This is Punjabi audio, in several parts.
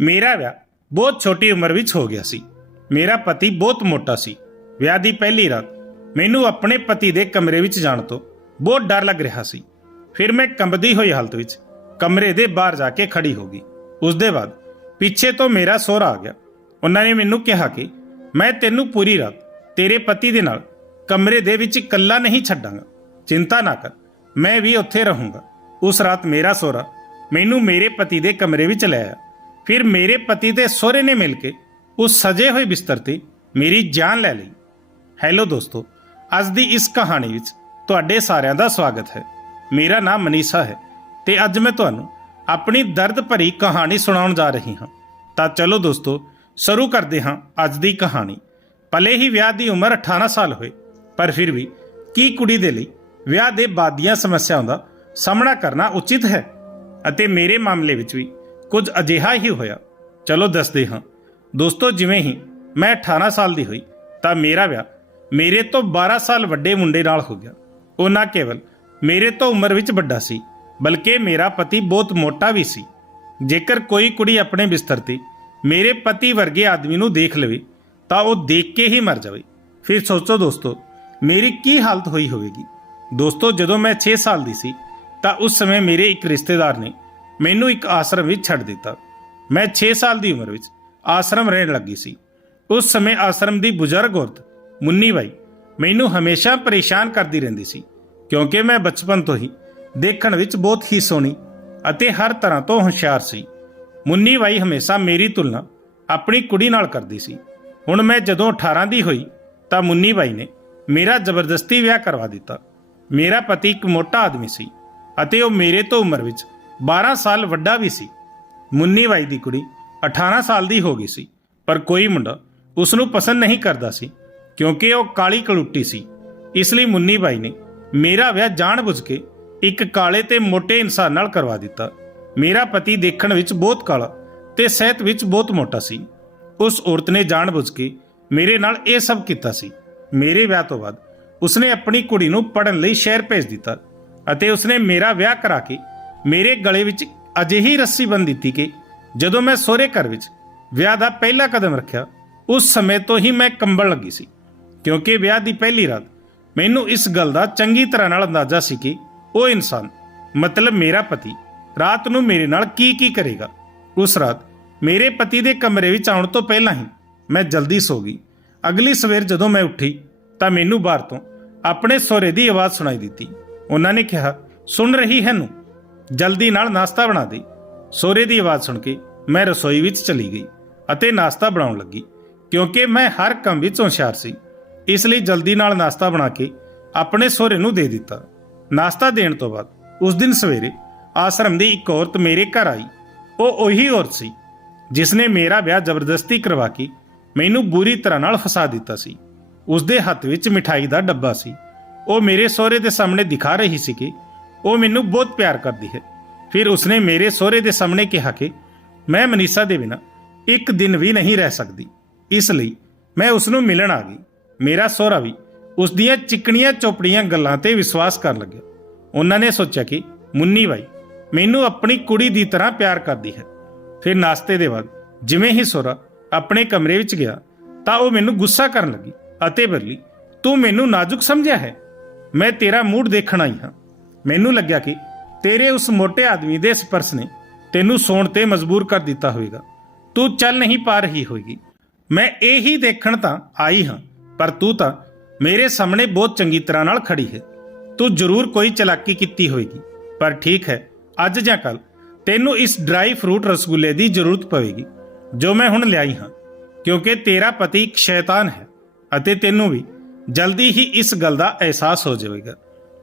ਮੇਰਾ ਵਿਆਹ ਬਹੁਤ ਛੋਟੀ ਉਮਰ ਵਿੱਚ ਹੋ ਗਿਆ ਸੀ। ਮੇਰਾ ਪਤੀ ਬਹੁਤ ਮੋਟਾ ਸੀ। ਵਿਆਹ ਦੀ ਪਹਿਲੀ ਰਾਤ ਮੈਨੂੰ ਆਪਣੇ ਪਤੀ ਦੇ ਕਮਰੇ ਵਿੱਚ ਜਾਣ ਤੋਂ ਬਹੁਤ ਡਰ ਲੱਗ ਰਿਹਾ ਸੀ। ਫਿਰ ਮੈਂ ਕੰਬਦੀ ਹੋਈ ਹਾਲਤ ਵਿੱਚ ਕਮਰੇ ਦੇ ਬਾਹਰ ਜਾ ਕੇ ਖੜੀ ਹੋ ਗਈ। ਉਸ ਦੇ ਬਾਅਦ ਪਿੱਛੇ ਤੋਂ ਮੇਰਾ ਸਹੁਰਾ ਆ ਗਿਆ। ਉਹਨਾਂ ਨੇ ਮੈਨੂੰ ਕਿਹਾ ਕਿ ਮੈਂ ਤੈਨੂੰ ਪੂਰੀ ਰਾਤ ਤੇਰੇ ਪਤੀ ਦੇ ਨਾਲ ਕਮਰੇ ਦੇ ਵਿੱਚ ਇਕੱਲਾ ਨਹੀਂ ਛੱਡਾਂਗਾ। ਚਿੰਤਾ ਨਾ ਕਰ, ਮੈਂ ਵੀ ਉੱਥੇ ਰਹੂੰਗਾ। ਉਸ ਰਾਤ ਮੇਰਾ ਸਹੁਰਾ ਮੈਨੂੰ ਮੇਰੇ ਪਤੀ ਦੇ ਕਮਰੇ ਵਿੱਚ ਲੈ ਆਇਆ। ਫਿਰ ਮੇਰੇ ਪਤੀ ਤੇ ਸਹੁਰੇ ਨੇ ਮਿਲ ਕੇ ਉਸ ਸਜੇ ਹੋਏ ਬਿਸਤਰ ਤੇ ਮੇਰੀ ਜਾਨ ਲੈ ਲਈ। ਹੈਲੋ ਦੋਸਤੋ, ਅੱਜ ਦੀ ਇਸ ਕਹਾਣੀ ਵਿੱਚ ਤੁਹਾਡੇ ਸਾਰਿਆਂ ਦਾ ਸਵਾਗਤ ਹੈ। ਮੇਰਾ ਨਾਮ ਮਨੀਸ਼ਾ ਹੈ ਤੇ ਅੱਜ ਮੈਂ ਤੁਹਾਨੂੰ ਆਪਣੀ ਦਰਦ ਭਰੀ ਕਹਾਣੀ ਸੁਣਾਉਣ ਜਾ ਰਹੀ ਹਾਂ। ਤਾਂ ਚਲੋ ਦੋਸਤੋ, ਸ਼ੁਰੂ ਕਰਦੇ ਹਾਂ ਅੱਜ ਦੀ ਕਹਾਣੀ। ਭਲੇ ਹੀ ਵਿਆਹ ਦੀ ਉਮਰ 18 ਸਾਲ ਹੋਏ, ਪਰ ਫਿਰ ਵੀ ਕੀ ਕੁੜੀ ਦੇ ਲਈ ਵਿਆਹ ਦੇ ਬਾਅਦ ਦੀਆਂ ਸਮੱਸਿਆਵਾਂ ਦਾ ਸਾਹਮਣਾ ਕਰਨਾ ਉਚਿਤ ਹੈ? ਅਤੇ ਮੇਰੇ ਮਾਮਲੇ ਵਿੱਚ ਵੀ ਕੁਝ ਅਜਿਹਾ ਹੀ ਹੋਇਆ। ਚਲੋ ਦੱਸਦੇ ਹਾਂ। ਦੋਸਤੋ, ਜਿਵੇਂ ਹੀ ਮੈਂ 18 ਸਾਲ ਦੀ ਹੋਈ, ਤਾਂ ਮੇਰਾ ਵਿਆਹ ਮੇਰੇ ਤੋਂ 12 ਸਾਲ ਵੱਡੇ ਮੁੰਡੇ ਨਾਲ ਹੋ ਗਿਆ। ਉਹ ਨਾ ਕੇਵਲ ਮੇਰੇ ਤੋਂ ਉਮਰ ਵਿੱਚ ਵੱਡਾ ਸੀ, ਬਲਕਿ ਮੇਰਾ ਪਤੀ ਬਹੁਤ ਮੋਟਾ ਵੀ ਸੀ। ਜੇਕਰ ਕੋਈ ਕੁੜੀ ਆਪਣੇ ਬਿਸਤਰ ਤੇ ਮੇਰੇ ਪਤੀ ਵਰਗੇ ਆਦਮੀ ਨੂੰ ਦੇਖ ਲਵੇ, ਤਾਂ ਉਹ ਦੇਖ ਕੇ ਹੀ ਮਰ ਜਾਵੇ। ਫਿਰ ਸੋਚੋ ਦੋਸਤੋ, ਮੇਰੀ ਕੀ ਹਾਲਤ ਹੋਈ ਹੋਵੇਗੀ? ਦੋਸਤੋ, ਜਦੋਂ ਮੈਂ 6 ਸਾਲ ਦੀ ਸੀ, ਤਾਂ ਉਸ ਸਮੇਂ ਮੇਰੇ ਇੱਕ ਰਿਸ਼ਤੇਦਾਰ ਨੇ ਮੈਨੂੰ ਇੱਕ ਆਸ਼ਰਮ ਵਿੱਚ ਛੱਡ ਦਿੱਤਾ। ਮੈਂ 6 ਸਾਲ ਦੀ ਉਮਰ ਵਿੱਚ ਆਸ਼ਰਮ ਰਹਿਣ ਲੱਗੀ ਸੀ। ਉਸ ਸਮੇਂ ਆਸ਼ਰਮ ਦੀ ਬਜ਼ੁਰਗ ਔਰਤ ਮੁੰਨੀ ਬਾਈ ਮੈਨੂੰ ਹਮੇਸ਼ਾ ਪਰੇਸ਼ਾਨ ਕਰਦੀ ਰਹਿੰਦੀ ਸੀ, ਕਿਉਂਕਿ ਮੈਂ ਬਚਪਨ ਤੋਂ ਹੀ ਦੇਖਣ ਵਿੱਚ ਬਹੁਤ ਹੀ ਸੋਹਣੀ ਅਤੇ ਹਰ ਤਰ੍ਹਾਂ ਤੋਂ ਹੁਸ਼ਿਆਰ ਸੀ। ਮੁੰਨੀ ਬਾਈ ਹਮੇਸ਼ਾ ਮੇਰੀ ਤੁਲਨਾ ਆਪਣੀ ਕੁੜੀ ਨਾਲ ਕਰਦੀ ਸੀ। ਹੁਣ ਮੈਂ ਜਦੋਂ 18 ਦੀ ਹੋਈ ਤਾਂ ਮੁੰਨੀ ਬਾਈ ਨੇ ਮੇਰਾ ਜ਼ਬਰਦਸਤੀ ਵਿਆਹ ਕਰਵਾ ਦਿੱਤਾ। ਮੇਰਾ ਪਤੀ ਇੱਕ ਮੋਟਾ ਆਦਮੀ ਸੀ ਅਤੇ ਉਹ ਮੇਰੇ ਤੋਂ ਉਮਰ ਵਿੱਚ 12 ਸਾਲ ਵੱਡਾ ਵੀ ਸੀ। ਮੁੰਨੀ ਬਾਈ ਦੀ ਕੁੜੀ 18 ਸਾਲ ਦੀ ਹੋ ਗਈ ਸੀ। ਪਰ ਕੋਈ ਮੁੰਡਾ ਉਸ ਨੂੰ ਪਸੰਦ ਨਹੀਂ ਕਰਦਾ ਸੀ, ਕਿਉਂਕਿ ਉਹ ਕਾਲੀ ਕਲੂਟੀ ਸੀ। ਇਸ ਲਈ ਮੁੰਨੀ ਬਾਈ ਨੇ ਮੇਰਾ ਵਿਆਹ ਜਾਣਬੁੱਝ ਕੇ ਇੱਕ ਕਾਲੇ ਤੇ ਮੋਟੇ ਇਨਸਾਨ ਨਾਲ ਕਰਵਾ ਦਿੱਤਾ। ਮੇਰਾ ਪਤੀ ਦੇਖਣ ਵਿੱਚ ਬਹੁਤ ਕਾਲਾ ਤੇ ਸਿਹਤ ਵਿੱਚ ਬਹੁਤ ਮੋਟਾ ਸੀ। ਉਸ ਔਰਤ ਨੇ ਜਾਣਬੁੱਝ ਕੇ ਮੇਰੇ ਨਾਲ ਇਹ ਸਭ ਕੀਤਾ ਸੀ। ਮੇਰੇ ਵਿਆਹ ਤੋਂ ਬਾਅਦ ਉਸਨੇ ਆਪਣੀ ਕੁੜੀ ਨੂੰ ਪੜਨ ਲਈ ਸ਼ਹਿਰ ਭੇਜ ਦਿੱਤਾ ਅਤੇ ਉਸਨੇ ਮੇਰਾ ਵਿਆਹ ਕਰਾ ਕੇ ਮੇਰੇ ਗਲੇ ਵਿੱਚ ਅਜਿਹੀ ਰੱਸੀ ਬੰਨ੍ਹ ਦਿੱਤੀ ਕਿ ਜਦੋਂ ਮੈਂ ਸਹੁਰੇ ਘਰ ਵਿੱਚ ਵਿਆਹ ਦਾ ਪਹਿਲਾ ਕਦਮ ਰੱਖਿਆ, ਉਸ ਸਮੇਂ ਤੋਂ ਹੀ ਮੈਂ ਕੰਬਣ ਲੱਗੀ ਸੀ। ਕਿਉਂਕਿ ਵਿਆਹ ਦੀ ਪਹਿਲੀ ਰਾਤ ਮੈਨੂੰ ਇਸ ਗੱਲ ਦਾ ਚੰਗੀ ਤਰ੍ਹਾਂ ਨਾਲ ਅੰਦਾਜ਼ਾ ਸੀ ਕਿ ਉਹ ਇਨਸਾਨ, ਮਤਲਬ ਮੇਰਾ ਪਤੀ, ਰਾਤ ਨੂੰ ਮੇਰੇ ਨਾਲ ਕੀ ਕੀ ਕਰੇਗਾ। ਉਸ ਰਾਤ ਮੇਰੇ ਪਤੀ ਦੇ ਕਮਰੇ ਵਿੱਚ ਆਉਣ ਤੋਂ ਪਹਿਲਾਂ ਹੀ ਮੈਂ ਜਲਦੀ ਸੋ ਗਈ। ਅਗਲੀ ਸਵੇਰ ਜਦੋਂ ਮੈਂ ਉੱਠੀ, ਤਾਂ ਮੈਨੂੰ ਬਾਹਰ ਤੋਂ ਆਪਣੇ ਸਹੁਰੇ ਦੀ ਆਵਾਜ਼ ਸੁਣਾਈ ਦਿੱਤੀ। ਉਹਨਾਂ ਨੇ ਕਿਹਾ, ਸੁਣ ਰਹੀ ਹੈ ਨੂੰ? ਜਲਦੀ ਨਾਲ ਨਾਸ਼ਤਾ ਬਣਾ ਦੇ ਸਹੁਰੇ ਦੀ ਆਵਾਜ਼ ਸੁਣ ਕੇ ਮੈਂ ਰਸੋਈ ਵਿੱਚ ਚਲੀ ਗਈ ਅਤੇ ਨਾਸ਼ਤਾ ਬਣਾਉਣ ਲੱਗੀ, ਕਿਉਂਕਿ ਮੈਂ ਹਰ ਕੰਮ ਵਿੱਚ ਹੁਸ਼ਿਆਰ ਸੀ। ਇਸ ਲਈ ਜਲਦੀ ਨਾਲ ਨਾਸ਼ਤਾ ਬਣਾ ਕੇ ਆਪਣੇ ਸਹੁਰੇ ਨੂੰ ਦੇ ਦਿੱਤਾ। ਨਾਸ਼ਤਾ ਦੇਣ ਤੋਂ ਬਾਅਦ ਉਸ ਦਿਨ ਸਵੇਰੇ ਆਸ਼ਰਮ ਦੀ ਇੱਕ ਔਰਤ ਮੇਰੇ ਘਰ ਆਈ। ਉਹ ਉਹੀ ਔਰਤ ਸੀ ਜਿਸ ਨੇ ਮੇਰਾ ਵਿਆਹ ਜ਼ਬਰਦਸਤੀ ਕਰਵਾ ਕੇ ਮੈਨੂੰ ਬੁਰੀ ਤਰ੍ਹਾਂ ਨਾਲ ਫਸਾ ਦਿੱਤਾ ਸੀ। ਉਸ ਦੇ ਹੱਥ ਵਿੱਚ ਮਿਠਾਈ ਦਾ ਡੱਬਾ ਸੀ। ਉਹ ਮੇਰੇ ਸਹੁਰੇ ਦੇ ਸਾਹਮਣੇ ਦਿਖਾ ਰਹੀ ਸੀ ਕਿ ਉਹ ਮੈਨੂੰ ਬਹੁਤ ਪਿਆਰ ਕਰਦੀ ਹੈ। ਫਿਰ ਉਸਨੇ ਮੇਰੇ ਸਹੁਰੇ ਦੇ ਸਾਹਮਣੇ ਕਿਹਾ ਕਿ ਮੈਂ ਮਨੀਸ਼ਾ ਦੇ ਬਿਨਾਂ ਇੱਕ ਦਿਨ ਵੀ ਨਹੀਂ ਰਹਿ ਸਕਦੀ। ਇਸ ਲਈ ਮੈਂ ਉਸ ਨੂੰ ਮਿਲਣ ਆ ਗਈ। ਮੇਰਾ ਸਹੁਰਾ ਵੀ ਉਸ ਦੀਆਂ ਚਿਕਣੀਆਂ ਚੋਪੜੀਆਂ ਗੱਲਾਂ ਤੇ ਵਿਸ਼ਵਾਸ ਕਰਨ ਲੱਗਿਆ। ਉਹਨਾਂ ਨੇ ਸੋਚਿਆ ਕਿ ਮੁੰਨੀ ਬਾਈ ਮੈਨੂੰ ਆਪਣੀ ਕੁੜੀ ਦੀ ਤਰ੍ਹਾਂ ਪਿਆਰ ਕਰਦੀ ਹੈ। ਫਿਰ ਨਾਸਤੇ ਦੇ ਬਾਅਦ ਜਿਵੇਂ ਹੀ ਸਹੁਰਾ ਆਪਣੇ ਕਮਰੇ ਵਿੱਚ ਗਿਆ ਤਾਂ ਉਹ ਮੈਨੂੰ ਗੁੱਸਾ ਕਰਨ ਲੱਗੀ ਅਤੇ ਬਰਲੀ ਤੂੰ ਮੈਨੂੰ ਨਾਜ਼ੁਕ ਸਮਝਿਆ ਹੈ? ਮੈਂ ਤੇਰਾ ਮੂਡ ਦੇਖਣ ਆਈ ਹਾਂ। ਮੈਨੂੰ ਲੱਗਿਆ ਕਿ ਤੇਰੇ ਉਸ ਮੋਟੇ ਆਦਮੀ ਦੇ ਸਪਰਸ਼ ਨੇ ਤੈਨੂੰ ਸੌਣ ਤੇ ਮਜਬੂਰ ਕਰ ਦਿੱਤਾ ਹੋਵੇਗਾ। ਤੂੰ ਚੱਲ ਨਹੀਂ ਪਾ ਰਹੀ ਹੋਵੇਗੀ। ਮੈਂ ਇਹ ਹੀ ਦੇਖਣ ਤਾਂ ਆਈ ਹਾਂ, ਪਰ ਤੂੰ ਤਾਂ ਮੇਰੇ ਸਾਹਮਣੇ ਬਹੁਤ ਚੰਗੀ ਤਰ੍ਹਾਂ ਨਾਲ ਖੜੀ ਹੈ। ਤੂੰ ਜ਼ਰੂਰ ਕੋਈ ਚਲਾਕੀ ਕੀਤੀ ਹੋਵੇਗੀ, ਪਰ ਠੀਕ ਹੈ, ਅੱਜ ਜਾਂ ਕੱਲ ਤੈਨੂੰ ਇਸ ਡਰਾਈ ਫਰੂਟ ਰਸਗੁੱਲੇ ਦੀ ਜ਼ਰੂਰਤ ਪਵੇਗੀ, ਜੋ ਮੈਂ ਹੁਣ ਲਿਆਈ ਹਾਂ, ਕਿਉਂਕਿ ਤੇਰਾ ਪਤੀ ਇੱਕ ਸ਼ੈਤਾਨ ਹੈ ਅਤੇ ਤੈਨੂੰ ਵੀ ਜਲਦੀ ਹੀ ਇਸ ਗੱਲ ਦਾ ਅਹਿਸਾਸ ਹੋ ਜਾਵੇਗਾ।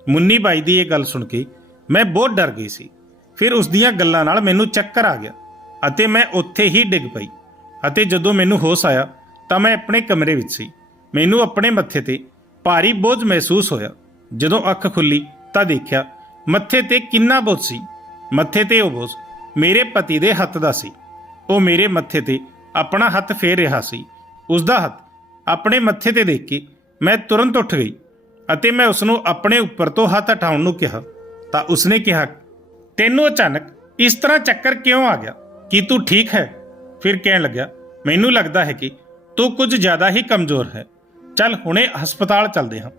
ਮੁੰਨੀ ਬਾਈ ਦੀ ਇਹ ਗੱਲ ਸੁਣ ਕੇ ਮੈਂ ਬਹੁਤ ਡਰ ਗਈ ਸੀ। ਫਿਰ ਉਸ ਦੀਆਂ ਗੱਲਾਂ ਨਾਲ ਮੈਨੂੰ ਚੱਕਰ ਆ ਗਿਆ ਅਤੇ ਮੈਂ ਉੱਥੇ ਹੀ ਡਿੱਗ ਪਈ ਅਤੇ ਜਦੋਂ ਮੈਨੂੰ ਹੋਸ਼ ਆਇਆ ਤਾਂ ਮੈਂ ਆਪਣੇ ਕਮਰੇ ਵਿੱਚ ਸੀ। ਮੈਨੂੰ ਆਪਣੇ ਮੱਥੇ ਤੇ ਭਾਰੀ ਬੋਝ ਮਹਿਸੂਸ ਹੋਇਆ। ਜਦੋਂ ਅੱਖ ਖੁੱਲੀ ਤਾਂ ਦੇਖਿਆ ਮੱਥੇ ਤੇ ਕਿੰਨਾ ਬੋਝ ਸੀ। ਮੱਥੇ ਤੇ ਉਹ ਬੋਝ ਮੇਰੇ ਪਤੀ ਦੇ ਹੱਥ ਦਾ ਸੀ। ਉਹ ਮੇਰੇ ਮੱਥੇ ਤੇ ਆਪਣਾ ਹੱਥ ਫੇਰ ਰਿਹਾ ਸੀ। ਉਸ ਦਾ ਹੱਥ ਆਪਣੇ ਮੱਥੇ ਤੇ ਦੇਖ ਕੇ ਮੈਂ ਤੁਰੰਤ ਉੱਠ ਗਈ। ਅਤੇ ਮੈਂ ਉਸ ਨੂੰ ਆਪਣੇ ਉੱਪਰ ਤੋਂ ਹੱਥ ਹਟਾਉਣ ਨੂੰ ਕਿਹਾ। ਤਾਂ ਉਸਨੇ ਕਿਹਾ, ਤੈਨੂੰ ਅਚਾਨਕ ਇਸ ਤਰ੍ਹਾਂ ਚੱਕਰ ਕਿਉਂ ਆ ਗਿਆ? ਕੀ ਤੂੰ ਠੀਕ ਹੈ? ਫਿਰ ਕਹਿਣ ਲੱਗਿਆ, ਮੈਨੂੰ ਲੱਗਦਾ ਹੈ ਕਿ ਤੂੰ ਕੁਝ ਜ਼ਿਆਦਾ ਹੀ ਕਮਜ਼ੋਰ ਹੈ। ਚੱਲ ਹੁਣੇ ਹਸਪਤਾਲ ਚੱਲਦੇ ਹਾਂ।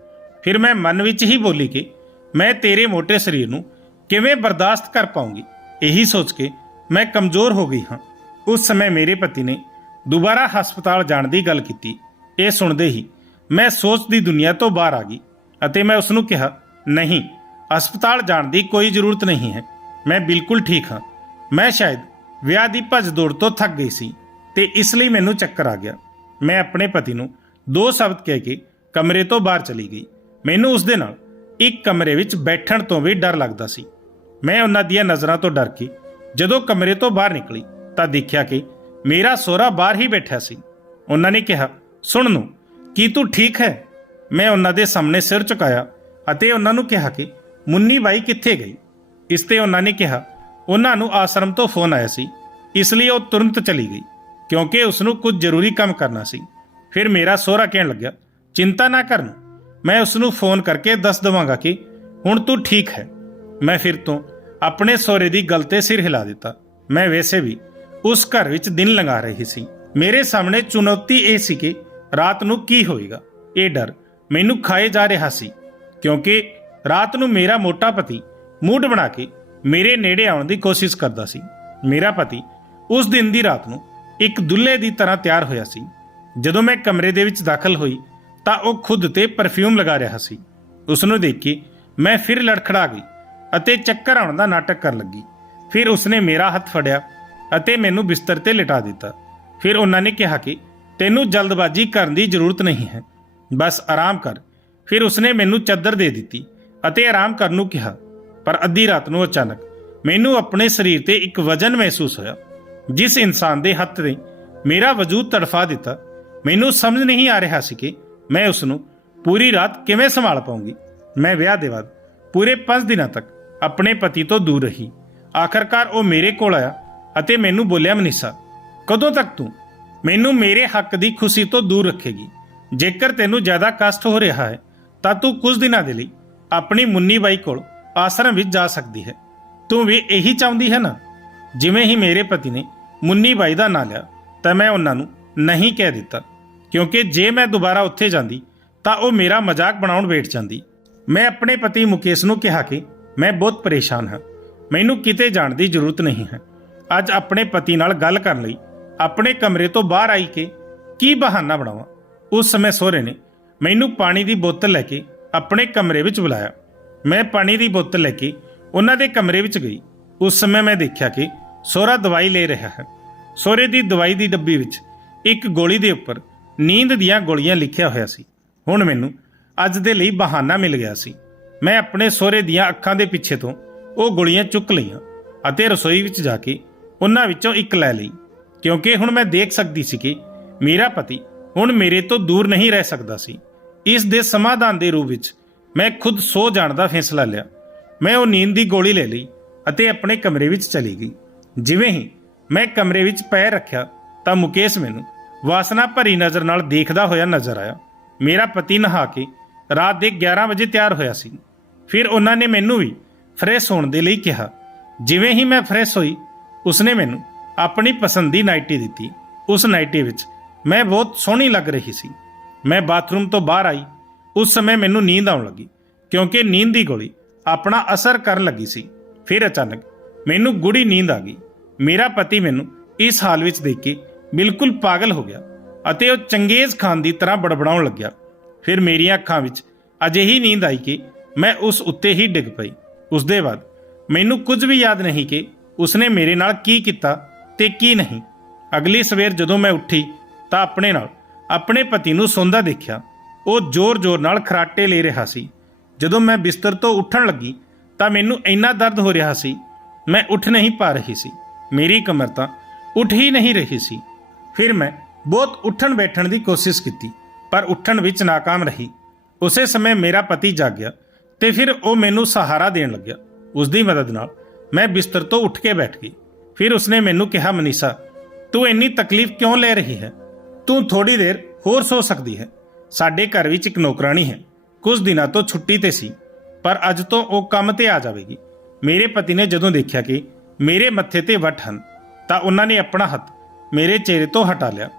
ਫਿਰ ਮੈਂ ਮਨ ਵਿੱਚ ਹੀ ਬੋਲੀ ਕਿ ਮੈਂ ਤੇਰੇ ਮੋٹے ਸਰੀਰ ਨੂੰ ਕਿਵੇਂ ਬਰਦਾਸ਼ਤ ਕਰ ਪਾਉਂਗੀ? ਇਹੀ ਸੋਚ ਕੇ ਮੈਂ ਕਮਜ਼ੋਰ ਹੋ ਗਈ ਹਾਂ। ਉਸ ਸਮੇਂ ਮੇਰੇ ਪਤੀ ਨੇ ਦੁਬਾਰਾ ਹਸਪਤਾਲ ਜਾਣ ਦੀ ਗੱਲ ਕੀਤੀ। ਇਹ ਸੁਣਦੇ ਹੀ ਮੈਂ ਸੋਚ ਦੀ ਦੁਨੀਆ ਤੋਂ ਬਾਹਰ ਆ ਗਈ। ਅਤੇ ਮੈਂ ਉਸ ਨੂੰ ਕਿਹਾ, ਨਹੀਂ, ਹਸਪਤਾਲ ਜਾਣ ਦੀ ਕੋਈ ਜ਼ਰੂਰਤ ਨਹੀਂ ਹੈ। ਮੈਂ ਬਿਲਕੁਲ ਠੀਕ ਹਾਂ। ਮੈਂ ਸ਼ਾਇਦ ਵਿਆਹ ਦੀ ਭੱਜ ਦੌੜ ਤੋਂ ਥੱਕ ਗਈ ਸੀ ਤੇ ਇਸ ਲਈ ਮੈਨੂੰ ਚੱਕਰ ਆ ਗਿਆ। ਮੈਂ ਆਪਣੇ ਪਤੀ ਨੂੰ ਦੋ ਸ਼ਬਦ ਕਹਿ ਕੇ ਕਮਰੇ ਤੋਂ ਬਾਹਰ ਚਲੀ ਗਈ। ਮੈਨੂੰ ਉਸ ਦੇ ਨਾਲ ਇੱਕ ਕਮਰੇ ਵਿੱਚ ਬੈਠਣ ਤੋਂ ਵੀ ਡਰ ਲੱਗਦਾ ਸੀ। ਮੈਂ ਉਹਨਾਂ ਦੀਆਂ ਨਜ਼ਰਾਂ ਤੋਂ ਡਰ ਕੇ ਜਦੋਂ ਕਮਰੇ ਤੋਂ ਬਾਹਰ ਨਿਕਲੀ ਤਾਂ ਦੇਖਿਆ ਕਿ ਮੇਰਾ ਸੋਹਰਾ ਬਾਹਰ ਹੀ ਬੈਠਾ ਸੀ। ਉਹਨਾਂ ਨੇ ਕਿਹਾ, ਸੁਣ ਨੂੰ ਕੀ ਤੂੰ ਠੀਕ ਹੈ? ਮੈਂ ਉਹਨਾਂ ਦੇ ਸਾਹਮਣੇ ਸਿਰ ਝੁਕਾਇਆ ਅਤੇ ਉਹਨਾਂ ਨੂੰ ਕਿਹਾ ਕਿ, ਮੁੰਨੀ ਬਾਈ ਕਿੱਥੇ ਗਈ? ਇਸ ਤੇ ਉਹਨਾਂ ਨੇ ਕਿਹਾ, ਉਹਨਾਂ ਨੂੰ ਆਸ਼ਰਮ ਤੋਂ ਫੋਨ ਆਇਆ ਸੀ, ਇਸ ਲਈ ਉਹ ਤੁਰੰਤ ਚਲੀ ਗਈ, ਕਿਉਂਕਿ ਉਸ ਨੂੰ ਕੁਝ ਜ਼ਰੂਰੀ ਕੰਮ ਕਰਨਾ ਸੀ। ਫਿਰ ਮੇਰਾ ਸਹੁਰਾ ਕਹਿਣ ਲੱਗਿਆ, ਚਿੰਤਾ ਨਾ ਕਰਨ ਮੈਂ ਉਸ ਨੂੰ ਫੋਨ ਕਰਕੇ ਦੱਸ ਦਵਾਂਗਾ ਕਿ ਹੁਣ ਤੂੰ ਠੀਕ ਹੈ। ਮੈਂ ਫਿਰ ਤੋਂ ਆਪਣੇ ਸਹੁਰੇ ਦੀ ਗੱਲ ਤੇ ਸਿਰ ਹਿਲਾ ਦਿੱਤਾ। ਮੈਂ ਵੈਸੇ ਵੀ ਉਸ ਘਰ ਵਿੱਚ ਦਿਨ ਲੰਘਾ ਰਹੀ ਸੀ। ਮੇਰੇ ਸਾਹਮਣੇ ਚੁਣੌਤੀ ਇਹ ਸੀ ਕਿ ਰਾਤ ਨੂੰ ਕੀ ਹੋਏਗਾ। ਇਹ ਡਰ ਮੈਨੂੰ ਖਾਏ ਜਾ ਰਿਹਾ ਸੀ, ਕਿਉਂਕਿ ਰਾਤ ਨੂੰ ਮੇਰਾ ਮੋਟਾ ਪਤੀ ਮੂਡ ਬਣਾ ਕੇ ਮੇਰੇ ਨੇੜੇ ਆਉਣ ਦੀ ਕੋਸ਼ਿਸ਼ ਕਰਦਾ ਸੀ। ਮੇਰਾ ਪਤੀ ਉਸ ਦਿਨ ਦੀ ਰਾਤ ਨੂੰ ਇੱਕ ਦੁੱਲੇ ਦੀ ਤਰ੍ਹਾਂ ਤਿਆਰ ਹੋਇਆ ਸੀ। ਜਦੋਂ ਮੈਂ ਕਮਰੇ ਦੇ ਵਿੱਚ ਦਾਖਲ ਹੋਈ, ਤਾਂ ਉਹ ਖੁਦ ਤੇ ਪਰਫਿਊਮ ਲਗਾ ਰਿਹਾ ਸੀ। ਉਸ ਨੂੰ ਦੇਖ ਕੇ ਮੈਂ ਫਿਰ ਲੜਖੜਾ ਗਈ ਅਤੇ ਚੱਕਰ ਆਉਣ ਦਾ ਨਾਟਕ ਕਰਨ ਲੱਗੀ। ਫਿਰ ਉਸਨੇ ਮੇਰਾ ਹੱਥ ਫੜਿਆ ਅਤੇ ਮੈਨੂੰ ਬਿਸਤਰ ਤੇ ਲਿਟਾ ਦਿੱਤਾ। ਫਿਰ ਉਹਨਾਂ ਨੇ ਕਿਹਾ ਕਿ ਤੈਨੂੰ ਜਲਦਬਾਜ਼ੀ ਕਰਨ ਦੀ ਜ਼ਰੂਰਤ ਨਹੀਂ ਹੈ। ਬਸ ਆਰਾਮ ਕਰ। ਫਿਰ ਉਸਨੇ ਮੈਨੂੰ ਚਾਦਰ ਦੇ ਦਿੱਤੀ ਅਤੇ ਆਰਾਮ ਕਰਨ ਨੂੰ ਕਿਹਾ, ਪਰ ਅੱਧੀ ਰਾਤ ਨੂੰ ਅਚਾਨਕ ਮੈਨੂੰ ਆਪਣੇ ਸਰੀਰ ਤੇ ਇੱਕ ਵਜਨ ਮਹਿਸੂਸ ਹੋਇਆ, ਜਿਸ ਇਨਸਾਨ ਦੇ ਹੱਥ ਨੇ ਮੇਰਾ ਵਜੂਦ ਤੜਫਾ ਦਿੱਤਾ। ਮੈਨੂੰ ਸਮਝ ਨਹੀਂ ਆ ਰਿਹਾ ਸੀ ਕਿ ਮੈਂ ਉਸ ਨੂੰ ਪੂਰੀ ਰਾਤ ਕਿਵੇਂ ਸੰਭਾਲ ਪਾਉਂਗੀ। ਮੈਂ ਵਿਆਹ ਦੇ ਬਾਅਦ ਪੂਰੇ 5 ਦਿਨਾਂ ਤੱਕ ਆਪਣੇ ਪਤੀ ਤੋਂ ਦੂਰ ਰਹੀ। ਆਖਰਕਾਰ ਉਹ ਮੇਰੇ ਕੋਲ ਆਇਆ ਅਤੇ ਮੈਨੂੰ ਬੋਲਿਆ, ਮਨੀਸ਼ਾ, ਕਦੋਂ ਤੱਕ ਤੂੰ ਮੈਨੂੰ ਮੇਰੇ ਹੱਕ ਦੀ ਖੁਸ਼ੀ ਤੋਂ ਦੂਰ ਰੱਖੇਗੀ? ਜੇਕਰ ਤੈਨੂੰ ਜ਼ਿਆਦਾ ਕਸ਼ਟ ਹੋ ਰਿਹਾ ਹੈ, ਤਾਂ ਤੂੰ ਕੁਝ ਦਿਨਾਂ ਦੇ ਲਈ ਆਪਣੀ ਮੁੰਨੀ ਬਾਈ ਕੋਲ ਆਸ਼ਰਮ ਵਿੱਚ ਜਾ ਸਕਦੀ ਹੈ। ਤੂੰ ਵੀ ਇਹੀ ਚਾਹੁੰਦੀ ਹੈ ਨਾ? ਜਿਵੇਂ ਹੀ ਮੇਰੇ ਪਤੀ ਨੇ ਮੁੰਨੀ ਬਾਈ ਦਾ ਨਾਂ ਲਿਆ, ਤਾਂ ਮੈਂ ਉਹਨਾਂ ਨੂੰ ਨਹੀਂ ਕਹਿ ਦਿੱਤਾ। ਕਿਉਂਕਿ ਜੇ ਮੈਂ ਦੁਬਾਰਾ ਉੱਥੇ ਜਾਂਦੀ, ਤਾਂ ਉਹ ਮੇਰਾ ਮਜ਼ਾਕ ਬਣਾਉਣ ਬੈਠ ਜਾਂਦੀ। ਮੈਂ ਆਪਣੇ ਪਤੀ ਮੁਕੇਸ਼ ਨੂੰ ਕਿਹਾ ਕਿ ਮੈਂ ਬਹੁਤ ਪਰੇਸ਼ਾਨ ਹਾਂ। ਮੈਨੂੰ ਕਿਤੇ ਜਾਣ ਦੀ ਜ਼ਰੂਰਤ ਨਹੀਂ ਹੈ। ਅੱਜ ਆਪਣੇ ਪਤੀ ਨਾਲ ਗੱਲ ਕਰਨ ਲਈ ਆਪਣੇ ਕਮਰੇ ਤੋਂ ਬਾਹਰ ਆਈ ਕਿ ਕੀ ਬਹਾਨਾ ਬਣਾਵਾਂ? ਉਸ ਸਮੇਂ ਸਹੁਰੇ ਨੇ ਮੈਨੂੰ ਪਾਣੀ ਦੀ ਬੋਤਲ ਲੈ ਕੇ ਆਪਣੇ ਕਮਰੇ ਵਿੱਚ ਬੁਲਾਇਆ। ਮੈਂ ਪਾਣੀ ਦੀ ਬੋਤਲ ਲੈ ਕੇ ਉਹਨਾਂ ਦੇ ਕਮਰੇ ਵਿੱਚ ਗਈ। ਉਸ ਸਮੇਂ ਮੈਂ ਦੇਖਿਆ ਕਿ ਸਹੁਰਾ ਦਵਾਈ ਲੈ ਰਿਹਾ ਹੈ। ਸਹੁਰੇ ਦੀ ਦਵਾਈ ਦੀ ਡੱਬੀ ਵਿੱਚ ਇੱਕ ਗੋਲੀ ਦੇ ਉੱਪਰ ਨੀਂਦ ਦੀਆਂ ਗੋਲੀਆਂ ਲਿਖਿਆ ਹੋਇਆ ਸੀ। ਹੁਣ ਮੈਨੂੰ ਅੱਜ ਦੇ ਲਈ ਬਹਾਨਾ ਮਿਲ ਗਿਆ ਸੀ। ਮੈਂ ਆਪਣੇ ਸਹੁਰੇ ਦੀਆਂ ਅੱਖਾਂ ਦੇ ਪਿੱਛੇ ਤੋਂ ਉਹ ਗੋਲੀਆਂ ਚੁੱਕ ਲਈਆਂ ਅਤੇ ਰਸੋਈ ਵਿੱਚ ਜਾ ਕੇ ਉਹਨਾਂ ਵਿੱਚੋਂ ਇੱਕ ਲੈ ਲਈ। ਕਿਉਂਕਿ ਹੁਣ ਮੈਂ ਦੇਖ ਸਕਦੀ ਸੀ ਕਿ ਮੇਰਾ ਪਤੀ ਹੁਣ ਮੇਰੇ ਤੋਂ ਦੂਰ ਨਹੀਂ ਰਹਿ ਸਕਦਾ ਸੀ। ਇਸ ਦੇ ਸਮਾਧਾਨ ਦੇ ਰੂਪ ਵਿੱਚ ਮੈਂ ਖੁਦ ਸੋ ਜਾਣ ਦਾ ਫੈਸਲਾ ਲਿਆ। ਮੈਂ ਉਹ ਨੀਂਦ ਦੀ ਗੋਲੀ ਲੈ ਲਈ ਅਤੇ ਆਪਣੇ ਕਮਰੇ ਵਿੱਚ ਚਲੀ ਗਈ। ਜਿਵੇਂ ਹੀ ਮੈਂ ਕਮਰੇ ਵਿੱਚ ਪੈਰ ਰੱਖਿਆ ਤਾਂ ਮੁਕੇਸ਼ ਮੈਨੂੰ ਵਾਸਨਾ ਭਰੀ ਨਜ਼ਰ ਨਾਲ ਦੇਖਦਾ ਹੋਇਆ ਨਜ਼ਰ ਆਇਆ। ਮੇਰਾ ਪਤੀ ਨਹਾ ਕੇ ਰਾਤ ਦੇ 11 ਵਜੇ ਤਿਆਰ ਹੋਇਆ ਸੀ। ਫਿਰ ਉਹਨਾਂ ਨੇ ਮੈਨੂੰ ਵੀ ਫਰੈਸ਼ ਹੋਣ ਦੇ ਲਈ ਕਿਹਾ। ਜਿਵੇਂ ਹੀ ਮੈਂ ਫਰੈਸ਼ ਹੋਈ, ਉਸਨੇ ਮੈਨੂੰ ਆਪਣੀ ਪਸੰਦ ਦੀ ਨਾਈਟੀ ਦਿੱਤੀ। ਉਸ ਨਾਈਟੀ ਵਿੱਚ ਮੈਂ ਬਹੁਤ ਸੋਹਣੀ ਲੱਗ ਰਹੀ ਸੀ। ਮੈਂ ਬਾਥਰੂਮ ਤੋਂ ਬਾਹਰ ਆਈ। ਉਸ ਸਮੇਂ ਮੈਨੂੰ ਨੀਂਦ ਆਉਣ ਲੱਗੀ, ਕਿਉਂਕਿ ਨੀਂਦ ਦੀ ਗੋਲੀ ਆਪਣਾ ਅਸਰ ਕਰਨ ਲੱਗੀ ਸੀ। ਫਿਰ ਅਚਾਨਕ ਮੈਨੂੰ ਗੁੜੀ ਨੀਂਦ ਆ ਗਈ। ਮੇਰਾ ਪਤੀ ਮੈਨੂੰ ਇਸ ਹਾਲ ਵਿੱਚ ਦੇਖ ਕੇ ਬਿਲਕੁਲ ਪਾਗਲ ਹੋ ਗਿਆ ਅਤੇ ਉਹ ਚੰਗੇਜ਼ ਖਾਨ ਦੀ ਤਰ੍ਹਾਂ ਬੜਬੜਾਉਣ ਲੱਗਿਆ। ਫਿਰ ਮੇਰੀਆਂ ਅੱਖਾਂ ਵਿੱਚ ਅਜਿਹੀ ਨੀਂਦ ਆਈ ਕਿ ਮੈਂ ਉਸ ਉੱਤੇ ਹੀ ਡਿੱਗ ਪਈ। ਉਸ ਦੇ ਬਾਅਦ ਮੈਨੂੰ ਕੁਝ ਵੀ ਯਾਦ ਨਹੀਂ ਕਿ ਉਸਨੇ ਮੇਰੇ ਨਾਲ ਕੀ ਕੀਤਾ ਤੇ ਕੀ ਨਹੀਂ। ਅਗਲੀ ਸਵੇਰ ਜਦੋਂ ਮੈਂ ਉੱਠੀ ਤਾਂ ਆਪਣੇ ਨਾਲ, ਆਪਣੇ ਪਤੀ ਨੂੰ ਸੌਂਦਾ ਦੇਖਿਆ। ਉਹ ਜ਼ੋਰ-ਜ਼ੋਰ ਨਾਲ ਖਰਾਟੇ ਲੈ ਰਿਹਾ ਸੀ। ਜਦੋਂ ਮੈਂ ਬਿਸਤਰ ਤੋਂ ਉੱਠਣ ਲੱਗੀ, ਤਾਂ ਮੈਨੂੰ ਇੰਨਾ ਦਰਦ ਹੋ ਰਿਹਾ ਸੀ, ਮੈਂ ਉੱਠ ਨਹੀਂ ਪਾ ਰਹੀ ਸੀ। ਮੇਰੀ ਕਮਰ ਤਾਂ ਉੱਠ ਹੀ ਨਹੀਂ ਰਹੀ ਸੀ। ਫਿਰ ਮੈਂ ਬਹੁਤ ਉੱਠਣ ਬੈਠਣ ਦੀ ਕੋਸ਼ਿਸ਼ ਕੀਤੀ, ਪਰ ਉੱਠਣ ਵਿੱਚ ناکਾਮ ਰਹੀ। ਉਸੇ ਸਮੇਂ ਮੇਰਾ ਪਤੀ ਜਾਗਿਆ ਤੇ ਫਿਰ ਉਹ ਮੈਨੂੰ ਸਹਾਰਾ ਦੇਣ ਲੱਗਿਆ। ਉਸ ਦੀ ਮਦਦ ਨਾਲ ਮੈਂ ਬਿਸਤਰ ਤੋਂ ਉੱਠ ਕੇ ਬੈਠ ਗਈ। ਫਿਰ ਉਸਨੇ ਮੈਨੂੰ ਕਿਹਾ, ਮਨੀਸ਼ਾ, ਤੂੰ ਇੰਨੀ ਤਕਲੀਫ ਕਿਉਂ ਲੈ ਰਹੀ ਹੈ? ਤੂੰ ਥੋੜੀ ਦੇਰ ਹੋਰ ਸੋ ਸਕਦੀ ਹੈ। ਸਾਡੇ ਘਰ ਵਿੱਚ ਇੱਕ ਨੌਕਰਾਨੀ ਹੈ। ਕੁਝ ਦਿਨਾਂ ਤੋਂ ਛੁੱਟੀ ਤੇ ਸੀ, ਪਰ ਅੱਜ ਤੋਂ ਉਹ ਕੰਮ ਤੇ ਆ ਜਾਵੇਗੀ। ਮੇਰੇ ਪਤੀ ਨੇ ਜਦੋਂ ਦੇਖਿਆ ਕਿ ਮੇਰੇ ਮੱਥੇ ਤੇ ਵੱਟ ਹਨ, ਤਾਂ ਉਹਨਾਂ ਨੇ ਆਪਣਾ ਹੱਥ ਮੇਰੇ ਚਿਹਰੇ ਤੋਂ ਹਟਾ ਲਿਆ।